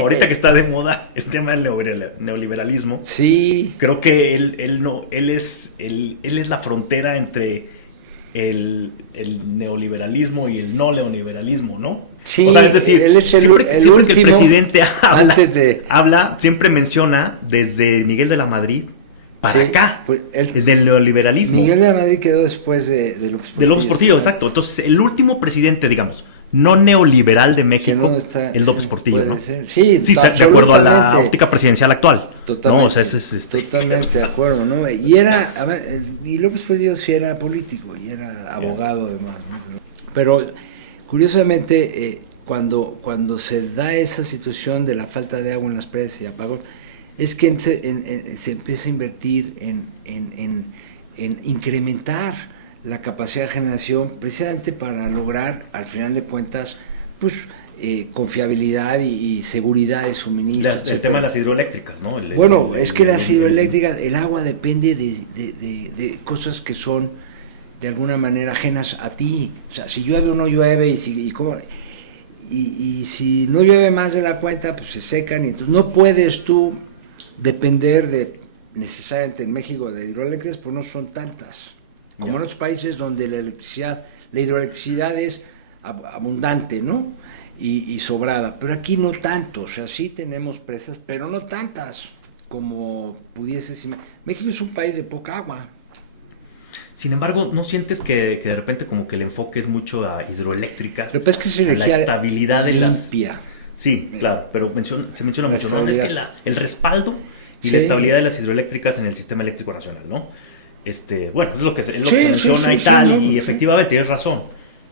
ahorita que está de moda el tema del neoliberalismo, sí, creo que él es la frontera entre el neoliberalismo y el no neoliberalismo, ¿no? Sí, o sea, es decir, él es siempre que el presidente siempre menciona desde Miguel de la Madrid para acá, pues del neoliberalismo. Miguel de la Madrid quedó después de López Portillo. De López Portillo, exacto. Entonces, el último presidente, digamos, no neoliberal de México, es López Portillo, ¿no? Sí, de acuerdo a la óptica presidencial actual. Totalmente. No, o sea, es totalmente de acuerdo, ¿no? Y López Portillo sí era político y era abogado además, ¿no? Pero curiosamente, cuando se da esa situación de la falta de agua en las presas y apagón, es que se empieza a invertir en incrementar la capacidad de generación precisamente para lograr, al final de cuentas, pues confiabilidad y seguridad de suministro. El tema de las hidroeléctricas, ¿no? Es que las hidroeléctricas, el agua depende de cosas que son de alguna manera ajenas a ti. O sea, si llueve o no llueve y si no llueve más de la cuenta, pues se secan y entonces no puedes tú depender necesariamente en México de hidroeléctricas, pues no son tantas. Como en otros países donde la hidroelectricidad es abundante, ¿no? Y sobrada, pero aquí no tanto, o sea, sí tenemos presas, pero no tantas como pudieses. México es un país de poca agua. Sin embargo, ¿no sientes que de repente como que el enfoque es mucho a hidroeléctricas? Pero es que es energía la estabilidad de limpia. Sí, claro, pero se menciona mucho, ¿no? Es que el respaldo y la estabilidad de las hidroeléctricas en el sistema eléctrico nacional, ¿no? Bueno, es lo que se menciona y tal, y efectivamente tienes razón.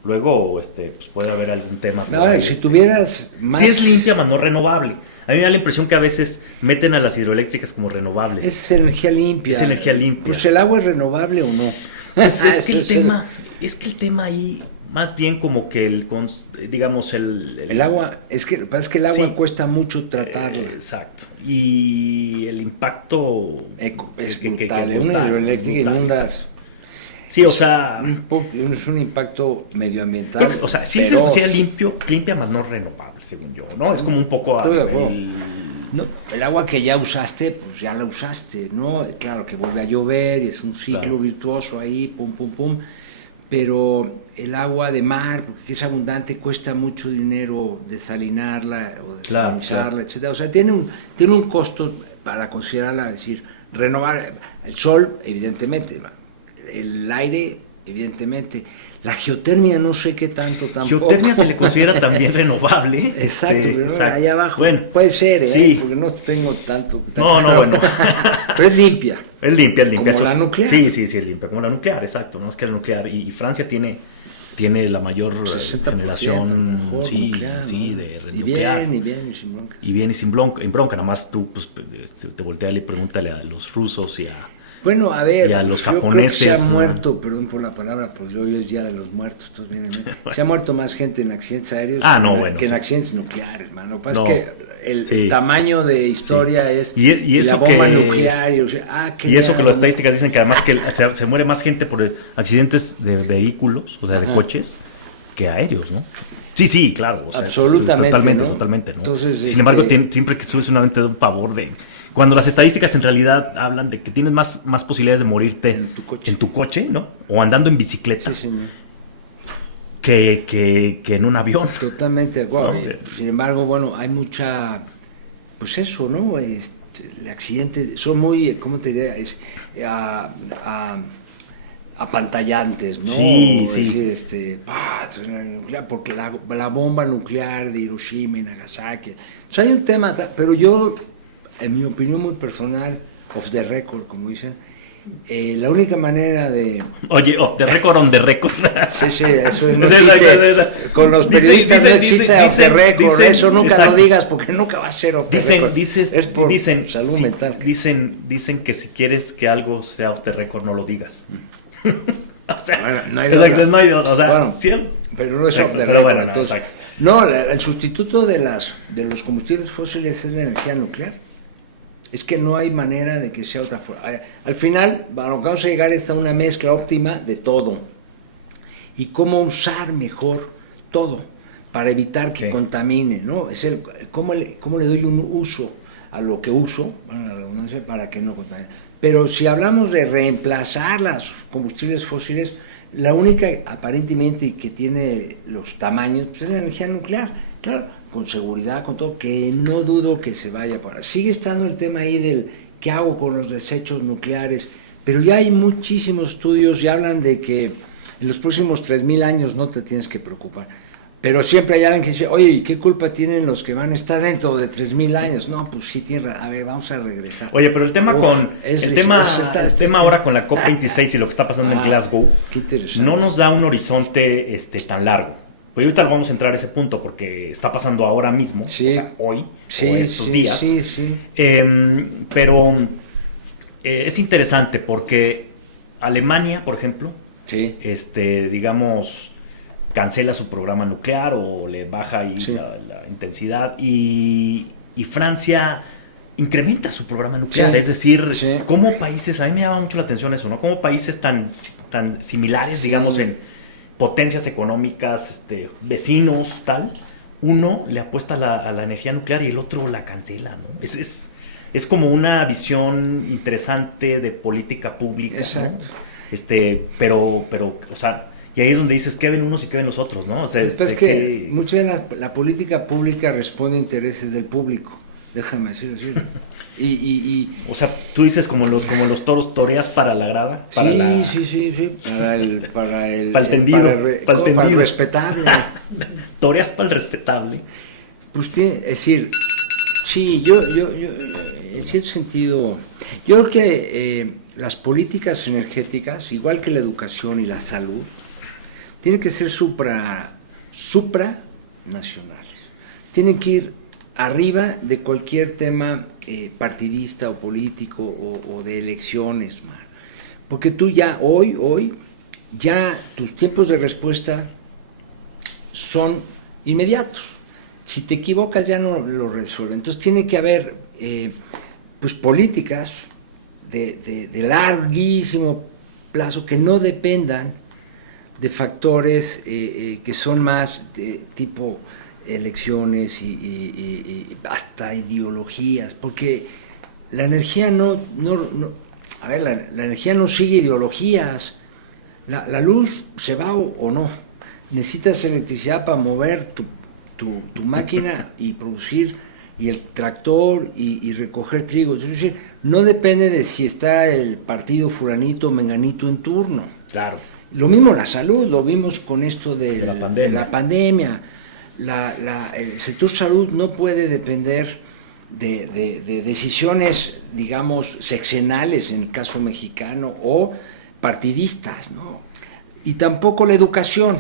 Luego, pues puede haber algún tema. Si tuvieras más... Sí es limpia, mas no renovable. A mí me da la impresión que a veces meten a las hidroeléctricas como renovables. Es energía limpia. Es energía limpia. Pues el agua es renovable o no. Pues es que el tema ahí, más bien como que el agua, es que el agua cuesta mucho tratarla. Exacto. Y el impacto es brutal. Una hidroeléctrica inundas. Sí, o sea... Es un impacto medioambiental. O sea, sí se considera limpia, más no renovable, según yo, ¿no? Es como un poco... El agua que ya usaste, pues ya la usaste, ¿no? Claro que vuelve a llover y es un ciclo virtuoso ahí, pum, pum, pum. Pero el agua de mar, porque es abundante, cuesta mucho dinero desalinarla o desalinizarla, etcétera. O sea, tiene un costo para considerarla, es decir, renovar. El sol, evidentemente, el aire, evidentemente, la geotermia no sé qué tanto tampoco. Geotermia se le considera también renovable. Exacto, pero allá abajo puede ser, sí. Porque no tengo tanto. Bueno. Pero es limpia. Es limpia. Como la nuclear. Sí, es limpia, como la nuclear, exacto. No es que la nuclear, y Francia tiene la mayor generación nuclear, de nuclear. Y bien y sin bronca. Y bien y sin bronca, nada más tú pues, te volteas y pregúntale a los rusos y a... Bueno, a ver, los japoneses, creo que se ha muerto, perdón por la palabra, pues hoy es Día de los Muertos, se ha muerto más gente en accidentes aéreos que en accidentes nucleares, mano. Lo que pasa es que el tamaño de historia es y la bomba nuclear. Y eso que las estadísticas dicen que además que se muere más gente por accidentes de vehículos, o sea, de coches, que aéreos, ¿no? Sí, claro. O sea, absolutamente. Totalmente, ¿no? Entonces, sin embargo, siempre que subes una mente de un pavor de... Cuando las estadísticas en realidad hablan de que tienes más posibilidades de morirte en tu coche, ¿no? O andando en bicicleta. Sí, señor. Que en un avión. Totalmente, wow. ¿No? Sin embargo, bueno, hay mucha, pues eso, ¿no? El accidente, son muy, ¿cómo te diría? Apantallantes, ¿no? Sí. Es decir, porque la bomba nuclear de Hiroshima y Nagasaki. O sea, hay un tema, pero yo... En mi opinión muy personal, off the record, como dicen, la única manera de... Oye, off the record, on the record. Sí, eso no existe. Con los periodistas no existe off the record. Eso nunca lo digas porque nunca va a ser off the record. Es por salud mental. Dicen que si quieres que algo sea off the record, no lo digas. O sea, no hay duda. O sea, bueno, pero no es off the record. Bueno, entonces, el sustituto de los combustibles fósiles es la energía nuclear. Es que no hay manera de que sea otra forma. Al final, vamos a llegar a una mezcla óptima de todo. Y cómo usar mejor todo para evitar que contamine, ¿no? Es cómo le doy un uso a lo que uso, la redundancia, para que no contamine. Pero si hablamos de reemplazar los combustibles fósiles, la única aparentemente que tiene los tamaños pues es la energía nuclear. Claro, con seguridad, con todo, que no dudo que se vaya para... Sigue estando el tema ahí del qué hago con los desechos nucleares, pero ya hay muchísimos estudios y hablan de que en los próximos 3.000 años no te tienes que preocupar. Pero siempre hay alguien que dice, oye, ¿qué culpa tienen los que van a estar dentro de 3,000 años? No, pues sí tiene, a ver, vamos a regresar. Oye, pero el tema ahora con la COP26 y lo que está pasando en Glasgow, no nos da un horizonte tan largo. Pues ahorita vamos a entrar a ese punto porque está pasando ahora mismo, o sea, hoy, o estos días. Pero es interesante porque Alemania, por ejemplo, digamos, cancela su programa nuclear o le baja ahí la intensidad y Francia incrementa su programa nuclear. Es decir, como países, a mí me llama mucho la atención eso, ¿no? Como países tan similares, digamos, en potencias económicas, vecinos, tal, uno le apuesta a la energía nuclear y el otro la cancela, ¿no? Es como una visión interesante de política pública, exacto, ¿no? Pero, o sea, y ahí es donde dices qué ven unos y qué ven los otros, ¿no? O sea, es que mucho de la política pública responde a intereses del público, déjame decirlo así. O sea, tú dices como los toros toreas para la grada, sí, para el respetable. Toreas para el respetable. Pues es decir, sí, yo en cierto sentido, yo creo que las políticas energéticas, igual que la educación y la salud, tienen que ser supranacionales. Tienen que ir arriba de cualquier tema partidista o político o de elecciones, man. Porque tú ya hoy, ya tus tiempos de respuesta son inmediatos. Si te equivocas ya no lo resuelven. Entonces tiene que haber pues políticas de larguísimo plazo que no dependan de factores que son más de tipo elecciones y hasta ideologías, porque la energía la energía no sigue ideologías. La luz se va o no. Necesitas electricidad para mover tu máquina y producir, y el tractor y recoger trigo. Es decir, no depende de si está el partido fulanito o menganito en turno. Claro. Lo mismo la salud, lo vimos con esto de la pandemia. El sector salud no puede depender de decisiones, digamos, sexenales en el caso mexicano o partidistas, ¿no? Y tampoco la educación.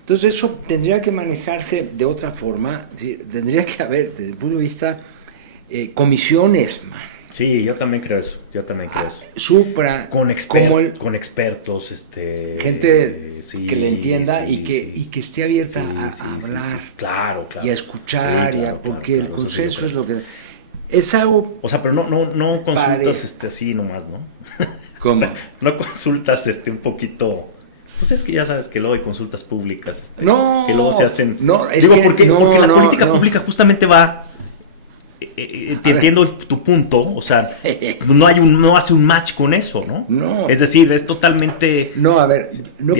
Entonces eso tendría que manejarse de otra forma, ¿sí? Tendría que haber, desde el punto de vista, comisiones. Sí, yo también creo eso, Supra, con expertos, gente que le entienda y que esté abierta a hablar, claro, y a escuchar, porque el consenso es lo que es algo. O sea, pero no consultas así nomás, ¿no? ¿Cómo? No consultas un poquito. Pues es que ya sabes que luego hay consultas públicas, que luego se hacen. Porque la política pública justamente va. Entiendo tu punto, o sea, no hace un match con eso, ¿no? No. Es decir, es totalmente. No, a ver, no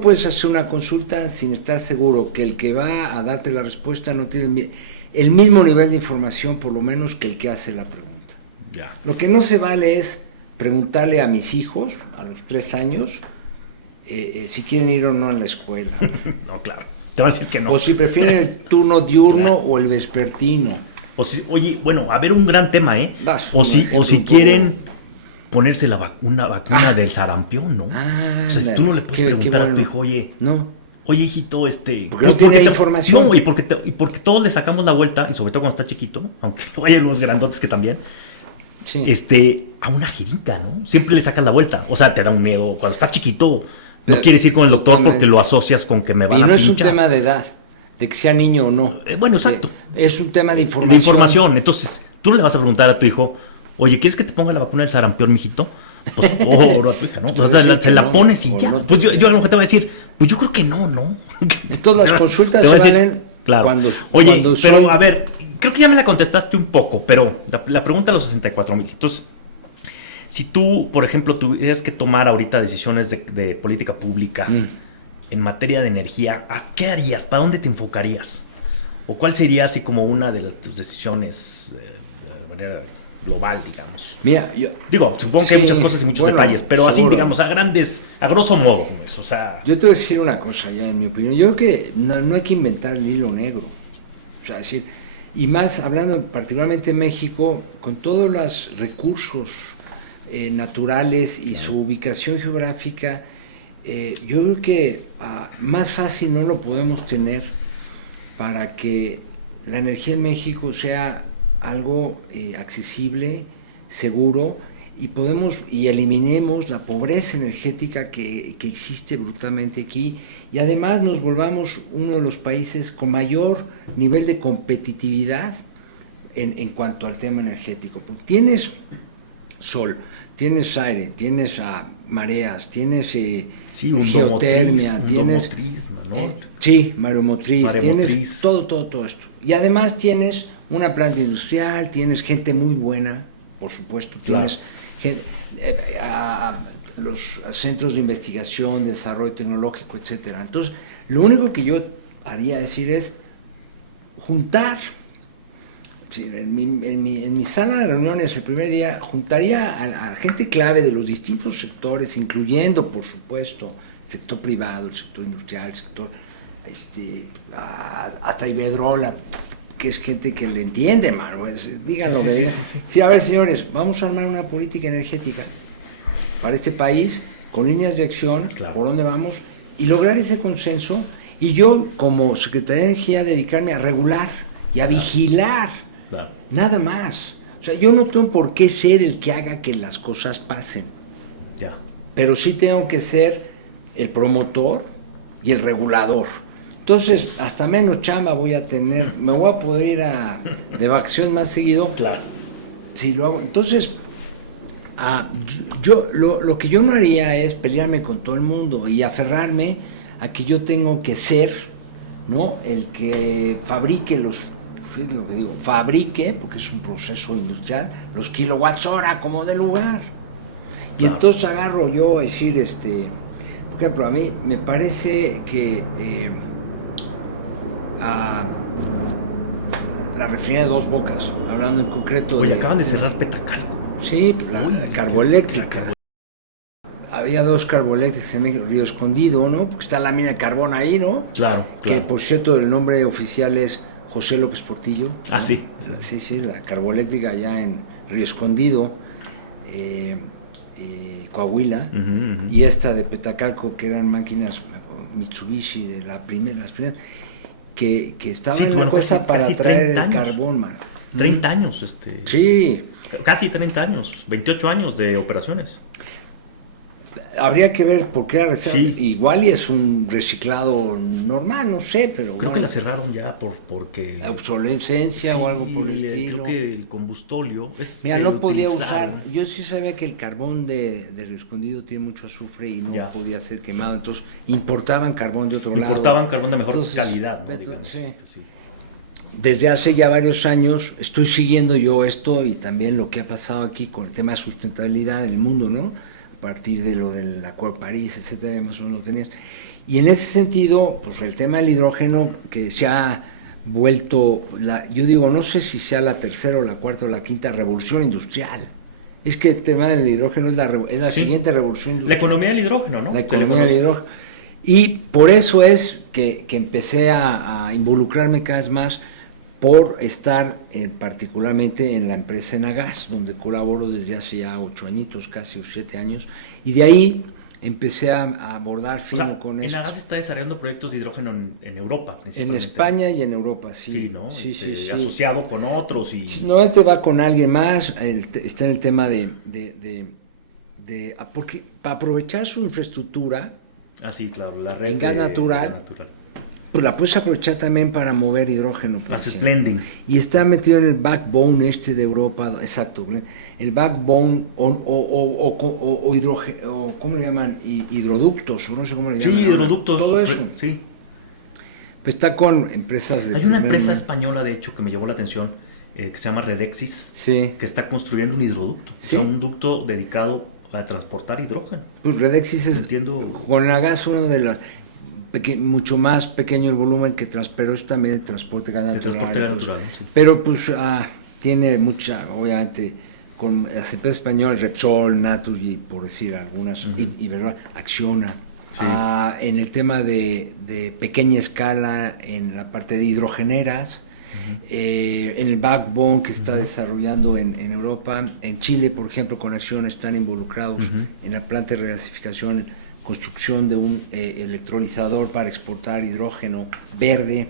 puedes hacer una consulta sin estar seguro que el que va a darte la respuesta no tiene el mismo nivel de información, por lo menos, que el que hace la pregunta. Ya. Lo que no se vale es preguntarle a mis hijos, a los 3 años, si quieren ir o no a la escuela. No, claro. Te van a decir que no. O si prefieren el turno diurno o el vespertino. Oye, bueno, a ver, un gran tema, ¿eh? O si quieren ponerse una vacuna del sarampión, ¿no? O sea, si tú no le puedes preguntar a tu hijo, oye, hijito, porque no tiene información. No, y porque todos le sacamos la vuelta, y sobre todo cuando está chiquito, aunque hay unos grandotes que también, a una jeringa, ¿no? Siempre le sacas la vuelta. O sea, te da un miedo. Cuando estás chiquito, no quieres ir con el doctor porque lo asocias con que me van a pinchar. Y no es un tema de edad, de que sea niño o no. Bueno, exacto. Es un tema de información. De información. Entonces, tú le vas a preguntar a tu hijo, oye, ¿quieres que te ponga la vacuna del sarampión, mijito? Pues, o a tu hija, ¿no? O sea, se la pones y ya. No, pues yo a lo mejor te voy a decir, pues yo creo que no. Todas las consultas se valen claro. Pero a ver, creo que ya me la contestaste un poco, pero la pregunta a los 64,000. Entonces, si tú, por ejemplo, tuvieras que tomar ahorita decisiones de política pública en materia de energía, ¿qué harías? ¿Para dónde te enfocarías? ¿O cuál sería así como una de tus decisiones de manera global, digamos? Mira, digo, supongo que hay muchas cosas y muchos detalles, pero seguro. así, digamos, a grosso modo, pues, o sea... Yo te voy a decir una cosa ya, en mi opinión. Yo creo que no hay que inventar el hilo negro. O sea, decir, y más hablando particularmente en México, con todos los recursos naturales y su ubicación geográfica, yo creo que más fácil no lo podemos tener para que la energía en México sea algo accesible, seguro, y eliminemos la pobreza energética que existe brutalmente aquí, y además nos volvamos uno de los países con mayor nivel de competitividad en cuanto al tema energético. Porque tienes sol, tienes aire, tienes mareas, tienes geotermia, tienes mareomotriz, tienes todo esto. Y además tienes una planta industrial, tienes gente muy buena, por supuesto, tienes los centros de investigación, de desarrollo tecnológico, etcétera. Entonces, lo único que yo haría es juntar. Sí, en mi sala de reuniones el primer día juntaría a gente clave de los distintos sectores, incluyendo, por supuesto, el sector privado, el sector industrial, el sector hasta Iberdrola, que es gente que le entiende, mano. Díganlo, sí, a ver, señores, vamos a armar una política energética para este país, con líneas de acción, por dónde vamos, y lograr ese consenso, y yo, como Secretaría de Energía, dedicarme a regular y a vigilar. Nada más. O sea, yo no tengo por qué ser el que haga que las cosas pasen. Pero sí tengo que ser el promotor y el regulador. Entonces, hasta menos chamba voy a tener. Me voy a poder ir de vacaciones más seguido. Si lo hago. Entonces, lo que yo no haría es pelearme con todo el mundo y aferrarme a que yo tengo que ser, ¿no?, el que fabrique porque es un proceso industrial, los kilowatts hora como de lugar. Y entonces agarro yo a decir, por ejemplo, a mí me parece que la refinería de Dos Bocas, hablando en concreto acaban de cerrar Petacalco. Sí, la carboeléctrica. Había dos carboeléctricas en Río Escondido, ¿no? Porque está la mina de carbón ahí, ¿no? Claro. Que, por cierto, el nombre oficial es José López Portillo, ¿no? Sí. Sí, la carboeléctrica allá en Río Escondido, Coahuila, y esta de Petacalco, que eran máquinas Mitsubishi de las primeras, que estaban en la cosa para traer el carbón, man. 30 años, Sí. Casi 30 años, 28 años de operaciones. Habría que ver por qué la reciclaron. Igual y es un reciclado normal, no sé, pero creo que la cerraron ya porque... obsolescencia o algo por el estilo. Creo que el combustóleo... Mira, no podía usar... Yo sí sabía que el carbón de Río Escondido tiene mucho azufre y no podía ser quemado, entonces importaban carbón de otro lado. Importaban carbón de mejor calidad, ¿no? Digamos, sí. Desde hace ya varios años estoy siguiendo yo esto y también lo que ha pasado aquí con el tema de sustentabilidad en el mundo, ¿no? A partir de lo del Acuerdo de París, etcétera, más o menos lo tenías. Y en ese sentido, pues el tema del hidrógeno, que se ha vuelto, yo digo, no sé si sea la tercera o la cuarta o la quinta revolución industrial. Es que el tema del hidrógeno es la siguiente revolución industrial. La economía del hidrógeno, ¿no? La economía del hidrógeno. Y por eso es que empecé a involucrarme cada vez más por estar particularmente en la empresa Enagas, donde colaboro desde hace ya 8 añitos, casi o 7 años, y de ahí empecé a abordar fino con esto. Enagas está desarrollando proyectos de hidrógeno en Europa, en España y en Europa, sí. Sí, ¿no? Sí. Asociado con otros y... Normalmente va con alguien más, está en el tema porque para aprovechar su infraestructura, sí, claro, la red en gas natural, pues la puedes aprovechar también para mover hidrógeno. Haces blending. Y está metido en el backbone de Europa, exacto, el backbone o hidrógeno, ¿cómo le llaman? Hidroductos, no sé cómo le llaman. Sí, hidroductos. Todo eso. Sí. Pues está con empresas de... Hay una empresa española, de hecho, que me llamó la atención, que se llama Redexis, que está construyendo un hidroducto. ¿Sí? O sea, un ducto dedicado a transportar hidrógeno. Pues Redexis es, con la gas, uno de las... mucho más pequeño el volumen pero es también el transporte gas natural. Sí. Pero pues tiene mucha, obviamente, con las empresas españolas, Repsol, Naturgy, por decir algunas, y ¿verdad? Acciona. Sí. En el tema de pequeña escala, en la parte de hidrogeneras, en el backbone que está desarrollando en Europa. En Chile, por ejemplo, con Acciona están involucrados en la planta de regasificación, construcción de un electrolizador para exportar hidrógeno verde.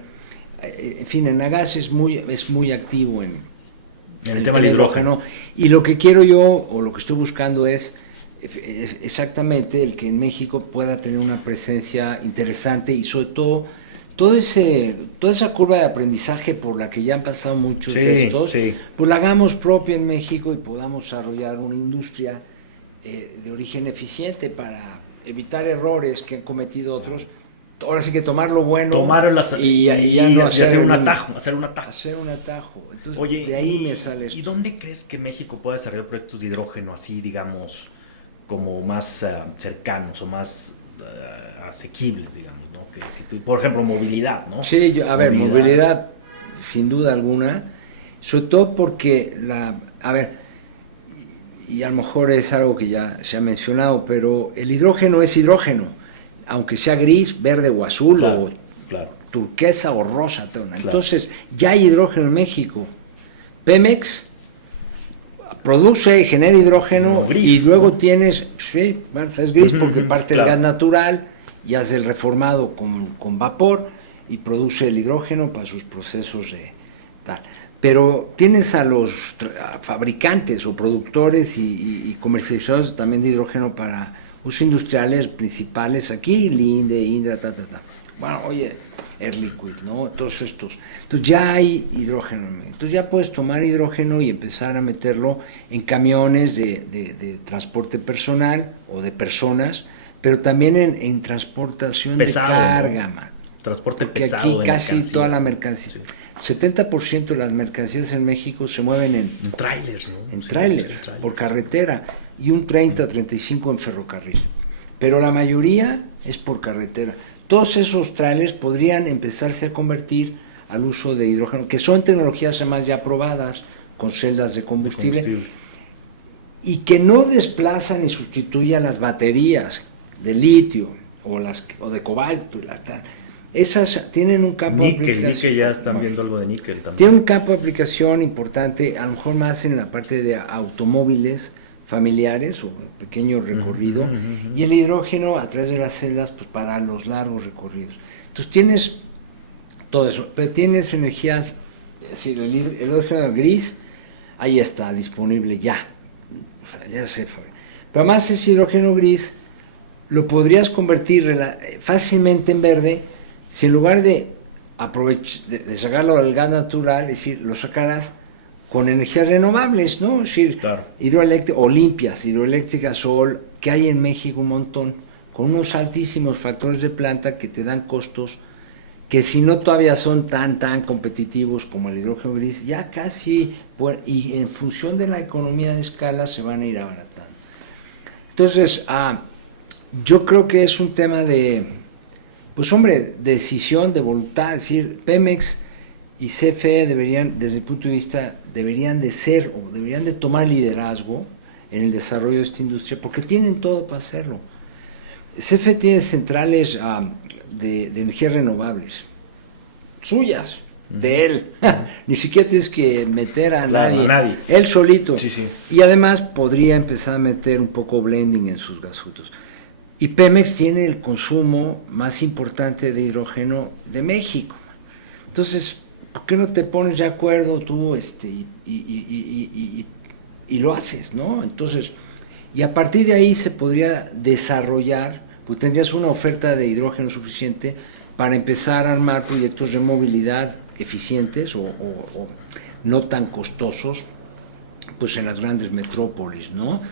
En fin, en Agas es muy activo en el tema del hidrógeno. Y lo que quiero yo, o lo que estoy buscando es exactamente el que en México pueda tener una presencia interesante y sobre todo toda esa curva de aprendizaje por la que ya han pasado muchos de estos, pues la hagamos propia en México y podamos desarrollar una industria de origen eficiente para evitar errores que han cometido otros. Ahora sí que tomar lo bueno y ya no hacer un atajo. Hacer un atajo. Entonces, oye, de ahí me sale esto. ¿Y dónde crees que México puede desarrollar proyectos de hidrógeno así, digamos, como más cercanos o más asequibles, digamos, ¿no? Que por ejemplo, movilidad, ¿no? Sí, movilidad, sin duda alguna, sobre todo porque y a lo mejor es algo que ya se ha mencionado, pero el hidrógeno es hidrógeno, aunque sea gris, verde o azul, o turquesa o rosa. Entonces, ya hay hidrógeno en México. Pemex produce y genera hidrógeno gris, y luego tienes, es gris porque parte del gas natural y hace el reformado con vapor y produce el hidrógeno para sus procesos de tal. Pero tienes a los fabricantes o productores y comercializadores también de hidrógeno para usos industriales principales aquí, Linde, Indra, Bueno, oye, Air Liquid, ¿no? Todos estos. Entonces ya hay hidrógeno. Entonces ya puedes tomar hidrógeno y empezar a meterlo en camiones de transporte personal o de personas, pero también en transportación pesado, de carga, ¿no? Transporte porque pesado. Aquí casi toda la mercancía. Sí. 70% de las mercancías en México se mueven en trailers, ¿no? En trailers, por carretera, y un 30-35% en ferrocarril. Pero la mayoría es por carretera. Todos esos trailers podrían empezarse a convertir al uso de hidrógeno, que son tecnologías además ya probadas con celdas de combustible. Y que no desplazan ni sustituyan las baterías de litio o de cobalto. Esas tienen un campo de aplicación. Níquel, ya están viendo algo de níquel también. Tiene un campo de aplicación importante, a lo mejor más en la parte de automóviles familiares o pequeño recorrido, y el hidrógeno a través de las celdas pues para los largos recorridos. Entonces tienes todo eso, pero tienes energías, es decir, el hidrógeno gris, ahí está, disponible ya, o sea, ya se fue. Pero además ese hidrógeno gris lo podrías convertir fácilmente en verde si en lugar de sacarlo del gas natural, es decir, lo sacarás con energías renovables, ¿no? Es decir, hidroeléctricas o limpias, hidroeléctricas, sol, que hay en México un montón, con unos altísimos factores de planta que te dan costos que si no todavía son tan competitivos como el hidrógeno gris, ya casi, y en función de la economía de escala se van a ir abaratando. Entonces, yo creo que es un tema de, decisión, de voluntad, es decir, Pemex y CFE deberían, desde el punto de vista, deberían de tomar liderazgo en el desarrollo de esta industria, porque tienen todo para hacerlo. CFE tiene centrales de energías renovables, suyas, de él. Ni siquiera tienes que meter a nadie, él solito. Sí. Y además podría empezar a meter un poco blending en sus gasoductos. Y Pemex tiene el consumo más importante de hidrógeno de México. Entonces, ¿por qué no te pones de acuerdo tú y lo haces, ¿no? Entonces, y a partir de ahí se podría desarrollar, pues tendrías una oferta de hidrógeno suficiente para empezar a armar proyectos de movilidad eficientes o no tan costosos, pues en las grandes metrópolis, ¿no?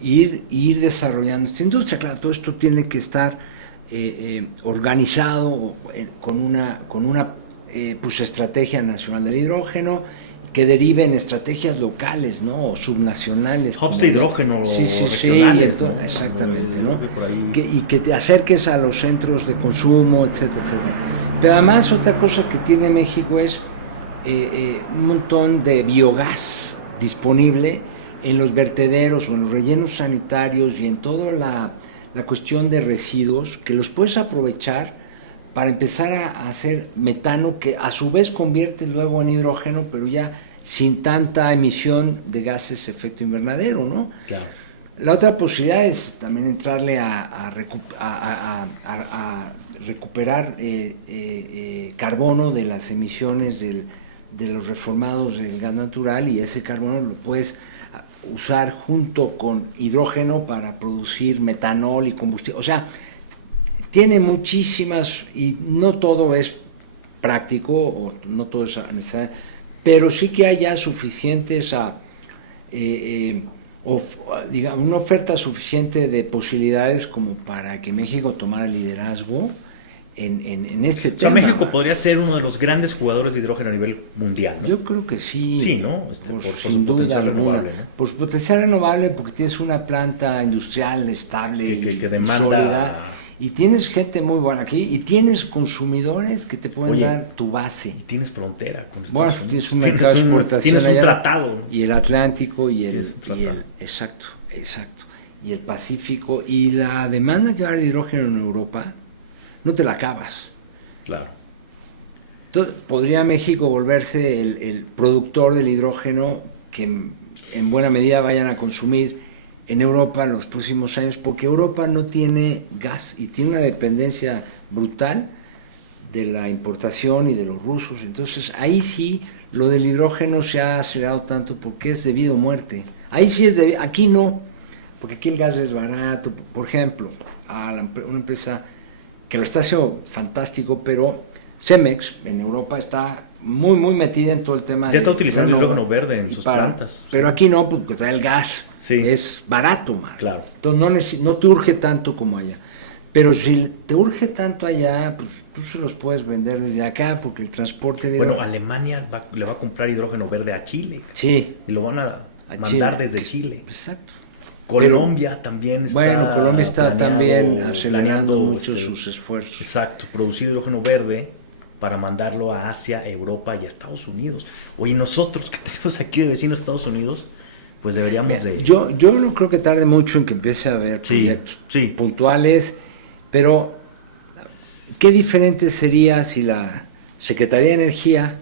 Ir desarrollando esta industria. Claro, todo esto tiene que estar organizado con una pues estrategia nacional del hidrógeno que derive en estrategias locales, ¿no? O subnacionales. Hubs de hidrógeno regionales, ¿no? Exactamente, ¿no? Y que te acerques a los centros de consumo, etcétera, etcétera. Pero además otra cosa que tiene México es un montón de biogás disponible en los vertederos o en los rellenos sanitarios y en toda la cuestión de residuos que los puedes aprovechar para empezar a hacer metano que a su vez convierte luego en hidrógeno, pero ya sin tanta emisión de gases de efecto invernadero, ¿no? Claro. La otra posibilidad es también entrarle a recuperar carbono de las emisiones de los reformados del gas natural, y ese carbono lo puedes usar junto con hidrógeno para producir metanol y combustible. O sea, tiene muchísimas, y no todo es práctico, o no todo es necesario, pero sí que hay ya suficientes, digamos, una oferta suficiente de posibilidades como para que México tomara liderazgo en este tema. O sea, México podría ser uno de los grandes jugadores de hidrógeno a nivel mundial, ¿no? Yo creo que sí. Sí, ¿no? Por su potencial renovable, ¿no? Por su potencial renovable, porque tienes una planta industrial estable que demanda... sólida, y tienes gente muy buena aquí, y tienes consumidores que te pueden dar tu base. Y tienes frontera con Estados Unidos. Tienes un mercado de exportación. Tienes un allá, tratado. Y el Atlántico y el exacto. Y el Pacífico, y la demanda que va a haber de hidrógeno en Europa, no te la acabas. Claro. Entonces, podría México volverse el productor del hidrógeno que en buena medida vayan a consumir en Europa en los próximos años, porque Europa no tiene gas y tiene una dependencia brutal de la importación y de los rusos. Entonces, ahí sí lo del hidrógeno se ha acelerado tanto porque es debido a muerte. Ahí sí es debido, aquí no, porque aquí el gas es barato. Por ejemplo, una empresa que lo está haciendo fantástico, pero Cemex en Europa está muy metida en todo el tema. Ya está utilizando hidrógeno verde en sus plantas. Pero aquí no, porque trae el gas. Sí. Es barato, man. Claro. Entonces no te urge tanto como allá. Pero si te urge tanto allá, pues tú se los puedes vender desde acá, porque el transporte de... Bueno, Alemania le va a comprar hidrógeno verde a Chile. Sí. Y lo van a mandar desde Chile. Exacto. Colombia también está... Bueno, Colombia está también acelerando mucho sus esfuerzos. Exacto, producir hidrógeno verde para mandarlo a Asia, Europa y a Estados Unidos. Oye, nosotros que tenemos aquí de vecino Estados Unidos, pues deberíamos de... Yo no creo que tarde mucho en que empiece a haber proyectos puntuales, pero qué diferente sería si la Secretaría de Energía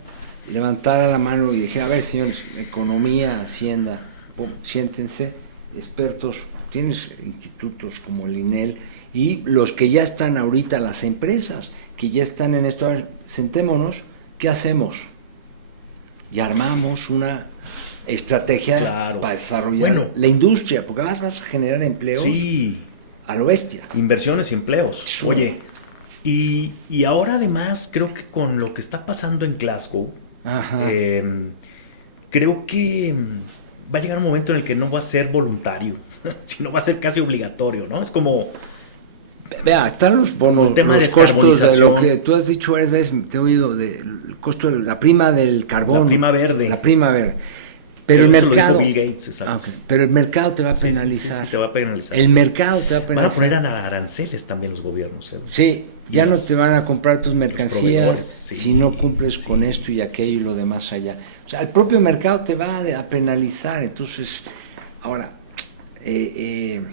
levantara la mano y dijera: a ver, señores, economía, hacienda, siéntense, expertos, tienes institutos como el INEL y los que ya están ahorita, las empresas que ya están en esto, a ver, sentémonos, ¿qué hacemos? Y armamos una estrategia para desarrollar la industria, porque además vas a generar empleos a lo bestia. Inversiones y empleos. Sí. Oye, y ahora además creo que con lo que está pasando en Glasgow, creo que va a llegar un momento en el que no va a ser voluntario, sino va a ser casi obligatorio, ¿no? Es como... Vea, están los bonos, los costos de lo que tú has dicho varias veces, te he oído, del costo de la prima del carbón. La prima verde. La prima verde. Pero el mercado... Bill Gates, pero el mercado te va a penalizar. Sí, te va a penalizar. El mercado te va a penalizar. Van a poner aranceles también los gobiernos. Sí, ya no te van a comprar tus mercancías si no cumples con esto y aquello y lo demás allá. O sea, el propio mercado te va a penalizar. Entonces, ahora, el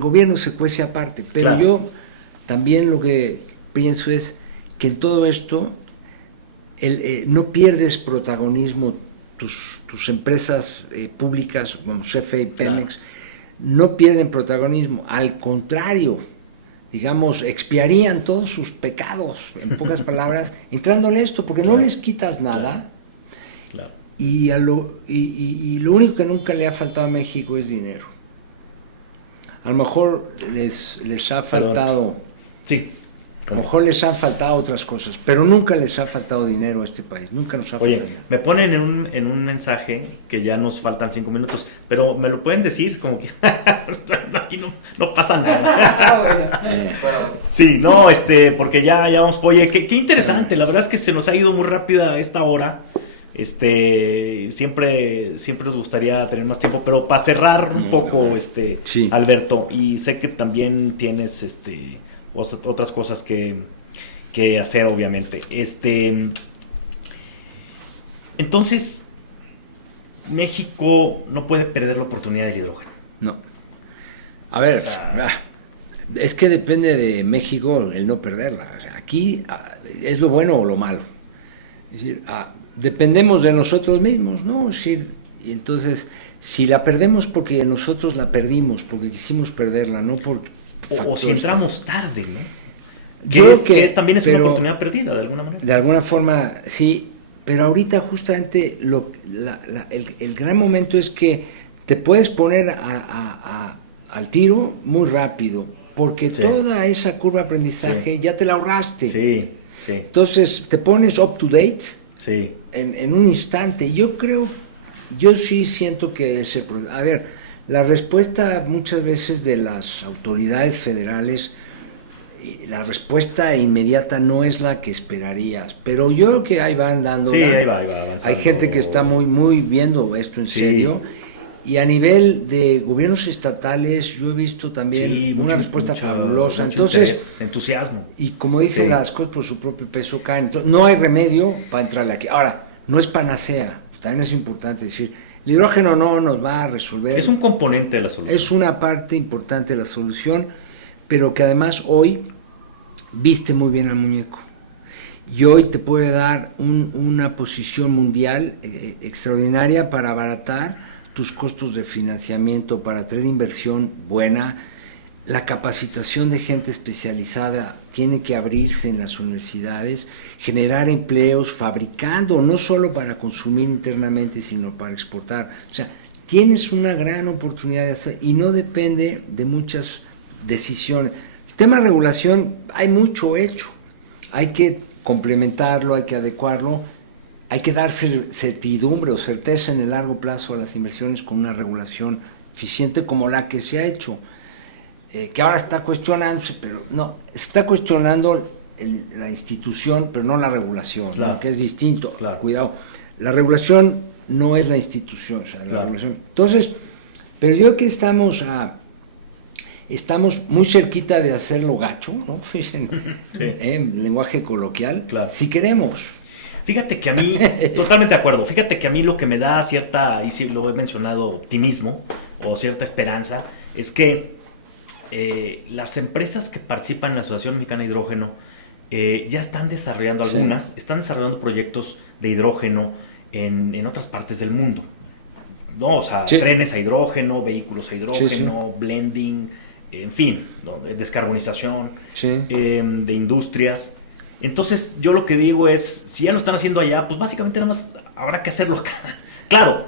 gobierno se cuece aparte. Pero yo también lo que pienso es que en todo esto no pierdes protagonismo, tus empresas públicas como CFE y Pemex no pierden protagonismo, al contrario, digamos, expiarían todos sus pecados, en pocas palabras, entrándole esto, porque no les quitas nada. Y lo único que nunca le ha faltado a México es dinero. A lo mejor les ha faltado... A lo mejor les han faltado otras cosas, pero nunca les ha faltado dinero a este país, nunca nos ha faltado dinero. Me ponen en un mensaje que ya nos faltan 5 minutos, pero me lo pueden decir como que aquí no pasa nada. Sí, no, porque ya vamos, oye, qué interesante, la verdad es que se nos ha ido muy rápida esta hora. Siempre nos gustaría tener más tiempo, pero para cerrar un poco, Alberto, y sé que también tienes otras cosas que hacer, obviamente. Entonces, México no puede perder la oportunidad del hidrógeno. No. A ver, es que depende de México el no perderla. O sea, aquí es lo bueno o lo malo. Es decir, dependemos de nosotros mismos, ¿no? Es decir, y entonces, si la perdemos porque nosotros la perdimos, porque quisimos perderla, no por o si entramos tarde, ¿no? También es una oportunidad perdida, de alguna manera. De alguna forma, sí, pero ahorita justamente el gran momento es que te puedes poner al tiro muy rápido, porque toda esa curva de aprendizaje ya te la ahorraste. Sí. Entonces te pones up to date Sí. en un instante. Yo sí siento que a ver, la respuesta muchas veces de las autoridades federales, la respuesta inmediata no es la que esperarías, pero yo creo que ahí van dando. Sí, ahí va avanzando. Hay gente que está muy viendo esto en serio. Y a nivel de gobiernos estatales, yo he visto también una respuesta fabulosa. Entonces, entusiasmo. Y como dicen, las cosas por su propio peso caen. Entonces, no hay remedio para entrarle aquí. Ahora, no es panacea, también es importante decir, el hidrógeno no nos va a resolver. Es un componente de la solución. Es una parte importante de la solución, pero que además hoy viste muy bien al muñeco. Y hoy te puede dar una posición mundial extraordinaria para abaratar tus costos de financiamiento, para traer inversión buena. La capacitación de gente especializada tiene que abrirse en las universidades, generar empleos fabricando, no solo para consumir internamente, sino para exportar. O sea, tienes una gran oportunidad de hacer y no depende de muchas decisiones. El tema de regulación, hay mucho hecho. Hay que complementarlo, hay que adecuarlo. Hay que dar certidumbre o certeza en el largo plazo a las inversiones con una regulación eficiente como la que se ha hecho, que ahora está cuestionándose, pero no, está cuestionando la institución, pero no la regulación, claro, ¿no? Que es distinto. Claro. Cuidado, la regulación no es la institución, o sea, la regulación. Entonces, pero yo creo que estamos muy cerquita de hacerlo gacho, ¿no? En lenguaje coloquial, si queremos. Fíjate que a mí, totalmente de acuerdo, fíjate que a mí lo que me da cierta, y sí lo he mencionado, optimismo o cierta esperanza, es que las empresas que participan en la Asociación Mexicana de Hidrógeno ya están desarrollando algunas, están desarrollando proyectos de hidrógeno en otras partes del mundo, ¿no? O sea, trenes a hidrógeno, vehículos a hidrógeno, blending, en fin, ¿no? Descarbonización de industrias. Entonces, yo lo que digo es, si ya lo están haciendo allá, pues básicamente nada más habrá que hacerlo acá. Claro,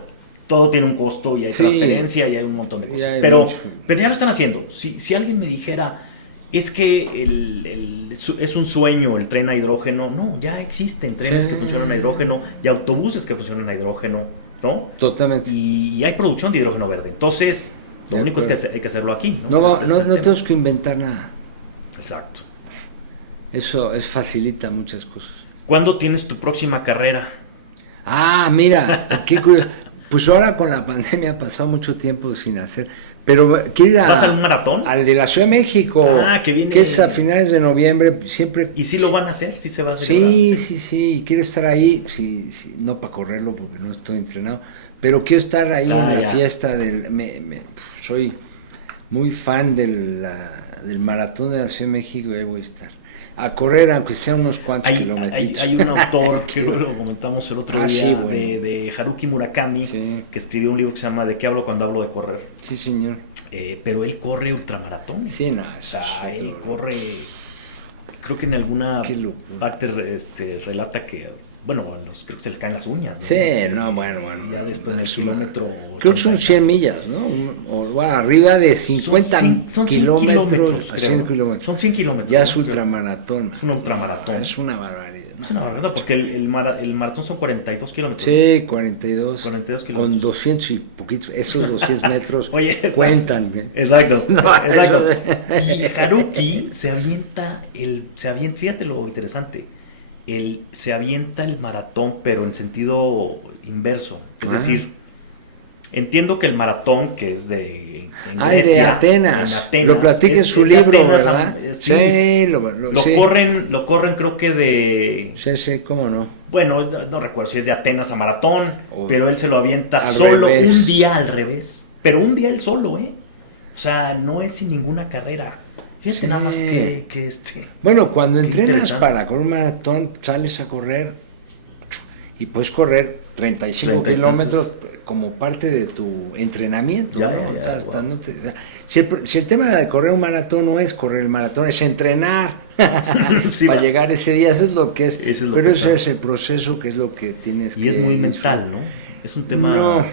todo tiene un costo y hay transferencia y hay un montón de cosas, pero ya lo están haciendo. Si alguien me dijera, es que es un sueño el tren a hidrógeno, no, ya existen trenes que funcionan a hidrógeno y autobuses que funcionan a hidrógeno, ¿no? Totalmente. Y hay producción de hidrógeno verde. Entonces, lo único es que hay que hacerlo aquí, ¿no? No tenemos que inventar nada. Exacto. Eso facilita muchas cosas. ¿Cuándo tienes tu próxima carrera? Mira, qué curioso. Pues ahora con la pandemia ha pasado mucho tiempo sin hacer, pero quiero ir ¿Vas a un maratón? Al de la Ciudad de México, que es a finales de noviembre, siempre. ¿Y si lo van a hacer? ¿Sí se va a hacer? Sí, quiero estar ahí, no para correrlo porque no estoy entrenado, pero quiero estar ahí en la fiesta soy muy fan del maratón de la Ciudad de México y ahí voy a estar. A correr, aunque sea unos cuantos kilómetros. Hay un autor que lo comentamos el otro día, de Haruki Murakami, que escribió un libro que se llama ¿De qué hablo cuando hablo de correr? Sí, señor. Pero él corre ultramaratón. Sí, no, él corre, creo que en alguna parte relata que, creo que se les caen las uñas, ¿no? Sí, bueno. Ya después del kilómetro... Creo que son 100 millas, ¿no? Arriba de 50 kilómetros. Son 100 kilómetros. Ya es ultramaratón. Es un ultramaratón. Es una barbaridad. Es una barbaridad, porque el maratón son 42 kilómetros. Sí, 42 kilómetros. Con 200 y poquitos. Esos 200 metros cuentan. Exacto. Y Haruki se avienta, fíjate lo interesante, se avienta el maratón, pero en sentido inverso. Es decir, Entiendo que el maratón, que es en Grecia, de Atenas. Lo platica en su libro, Atenas, ¿verdad? Sí, lo corren creo que de... Sí, cómo no. Bueno, no recuerdo si es de Atenas a Maratón, pero él se lo avienta solo, un día al revés. Pero un día él solo, ¿eh? O sea, no es sin ninguna carrera. Fíjate nada más que Bueno, cuando entrenas para correr un maratón, sales a correr y puedes correr 35 kilómetros como parte de tu entrenamiento, ¿no? Si el tema de correr un maratón no es correr el maratón, es entrenar para llegar ese día, eso es lo que es. Pero ese es el proceso que es lo que tienes que... Y es muy mental, ¿no? Es un tema... No,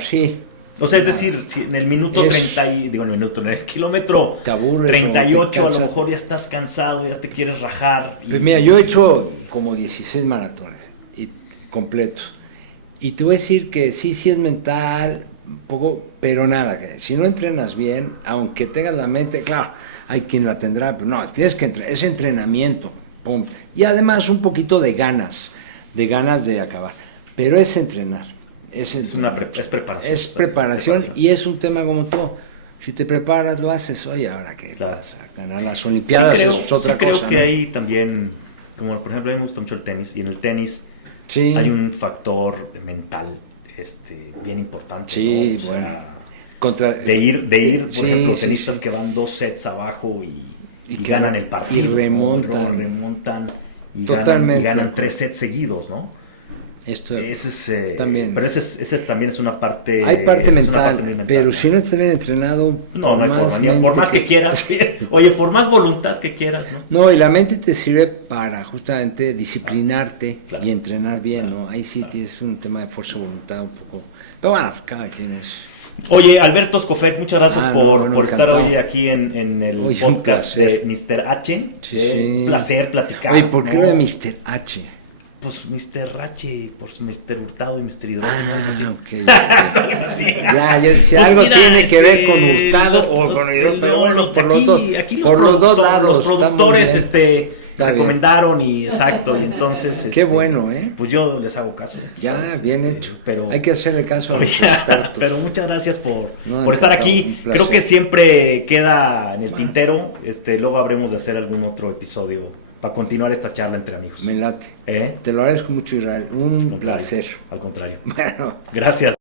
sí. O sea, es decir, si en el minuto 30, en el kilómetro te aburres, 38 a lo mejor ya estás cansado, ya te quieres rajar. Pues mira, yo he hecho como 16 maratones completos. Y te voy a decir que sí es mental, un poco, pero nada, que si no entrenas bien, aunque tengas la mente, claro, hay quien la tendrá, pero no, tienes que es entrenamiento, pum. Y además un poquito de ganas de acabar, pero es entrenar. Es preparación. Es preparación y es un tema como todo. Si te preparas, lo haces. Oye, ahora que vas a ganar las Olimpiadas, es otra cosa. Creo que hay también, como por ejemplo, a mí me gusta mucho el tenis, y en el tenis hay un factor mental bien importante. Sí, ¿no? Bueno. De ir por ejemplo, tenistas que van 2 sets abajo y ganan el partido. Y remontan. Y Totalmente. ganan 3 sets seguidos, ¿no? También. Pero ese también es una parte... Hay parte mental, pero si no estás bien entrenado... No hay forma, por más que quieras. Oye, por más voluntad que quieras, ¿no? No, y la mente te sirve para justamente disciplinarte y entrenar bien, ¿no? Ahí sí tienes un tema de fuerza de voluntad un poco... Pero bueno, cada quien es... Oye, Alberto Escofet, muchas gracias por estar hoy aquí en el podcast de Mr. H. Un placer platicar. Oye, ¿por qué lo de Mr. H? Pues Mr. H, por Mr. Hurtado y Mr. Hidrógeno. Okay. Ya, yo decía, pues algo mira, tiene que ver con Hurtado o con Hidrógeno, pero bueno, por los dos lados. Los productores recomendaron y exacto, y entonces... Qué bueno, ¿eh? Pues yo les hago caso. Ya, ¿sabes? Bien hecho. Pero hay que hacerle caso a los expertos. Pero muchas gracias por estar aquí. Creo que siempre queda en el tintero. Luego habremos de hacer algún otro episodio para continuar esta charla entre amigos. Me late. Te lo agradezco mucho, Israel. Un placer. Al contrario. Bueno. Gracias.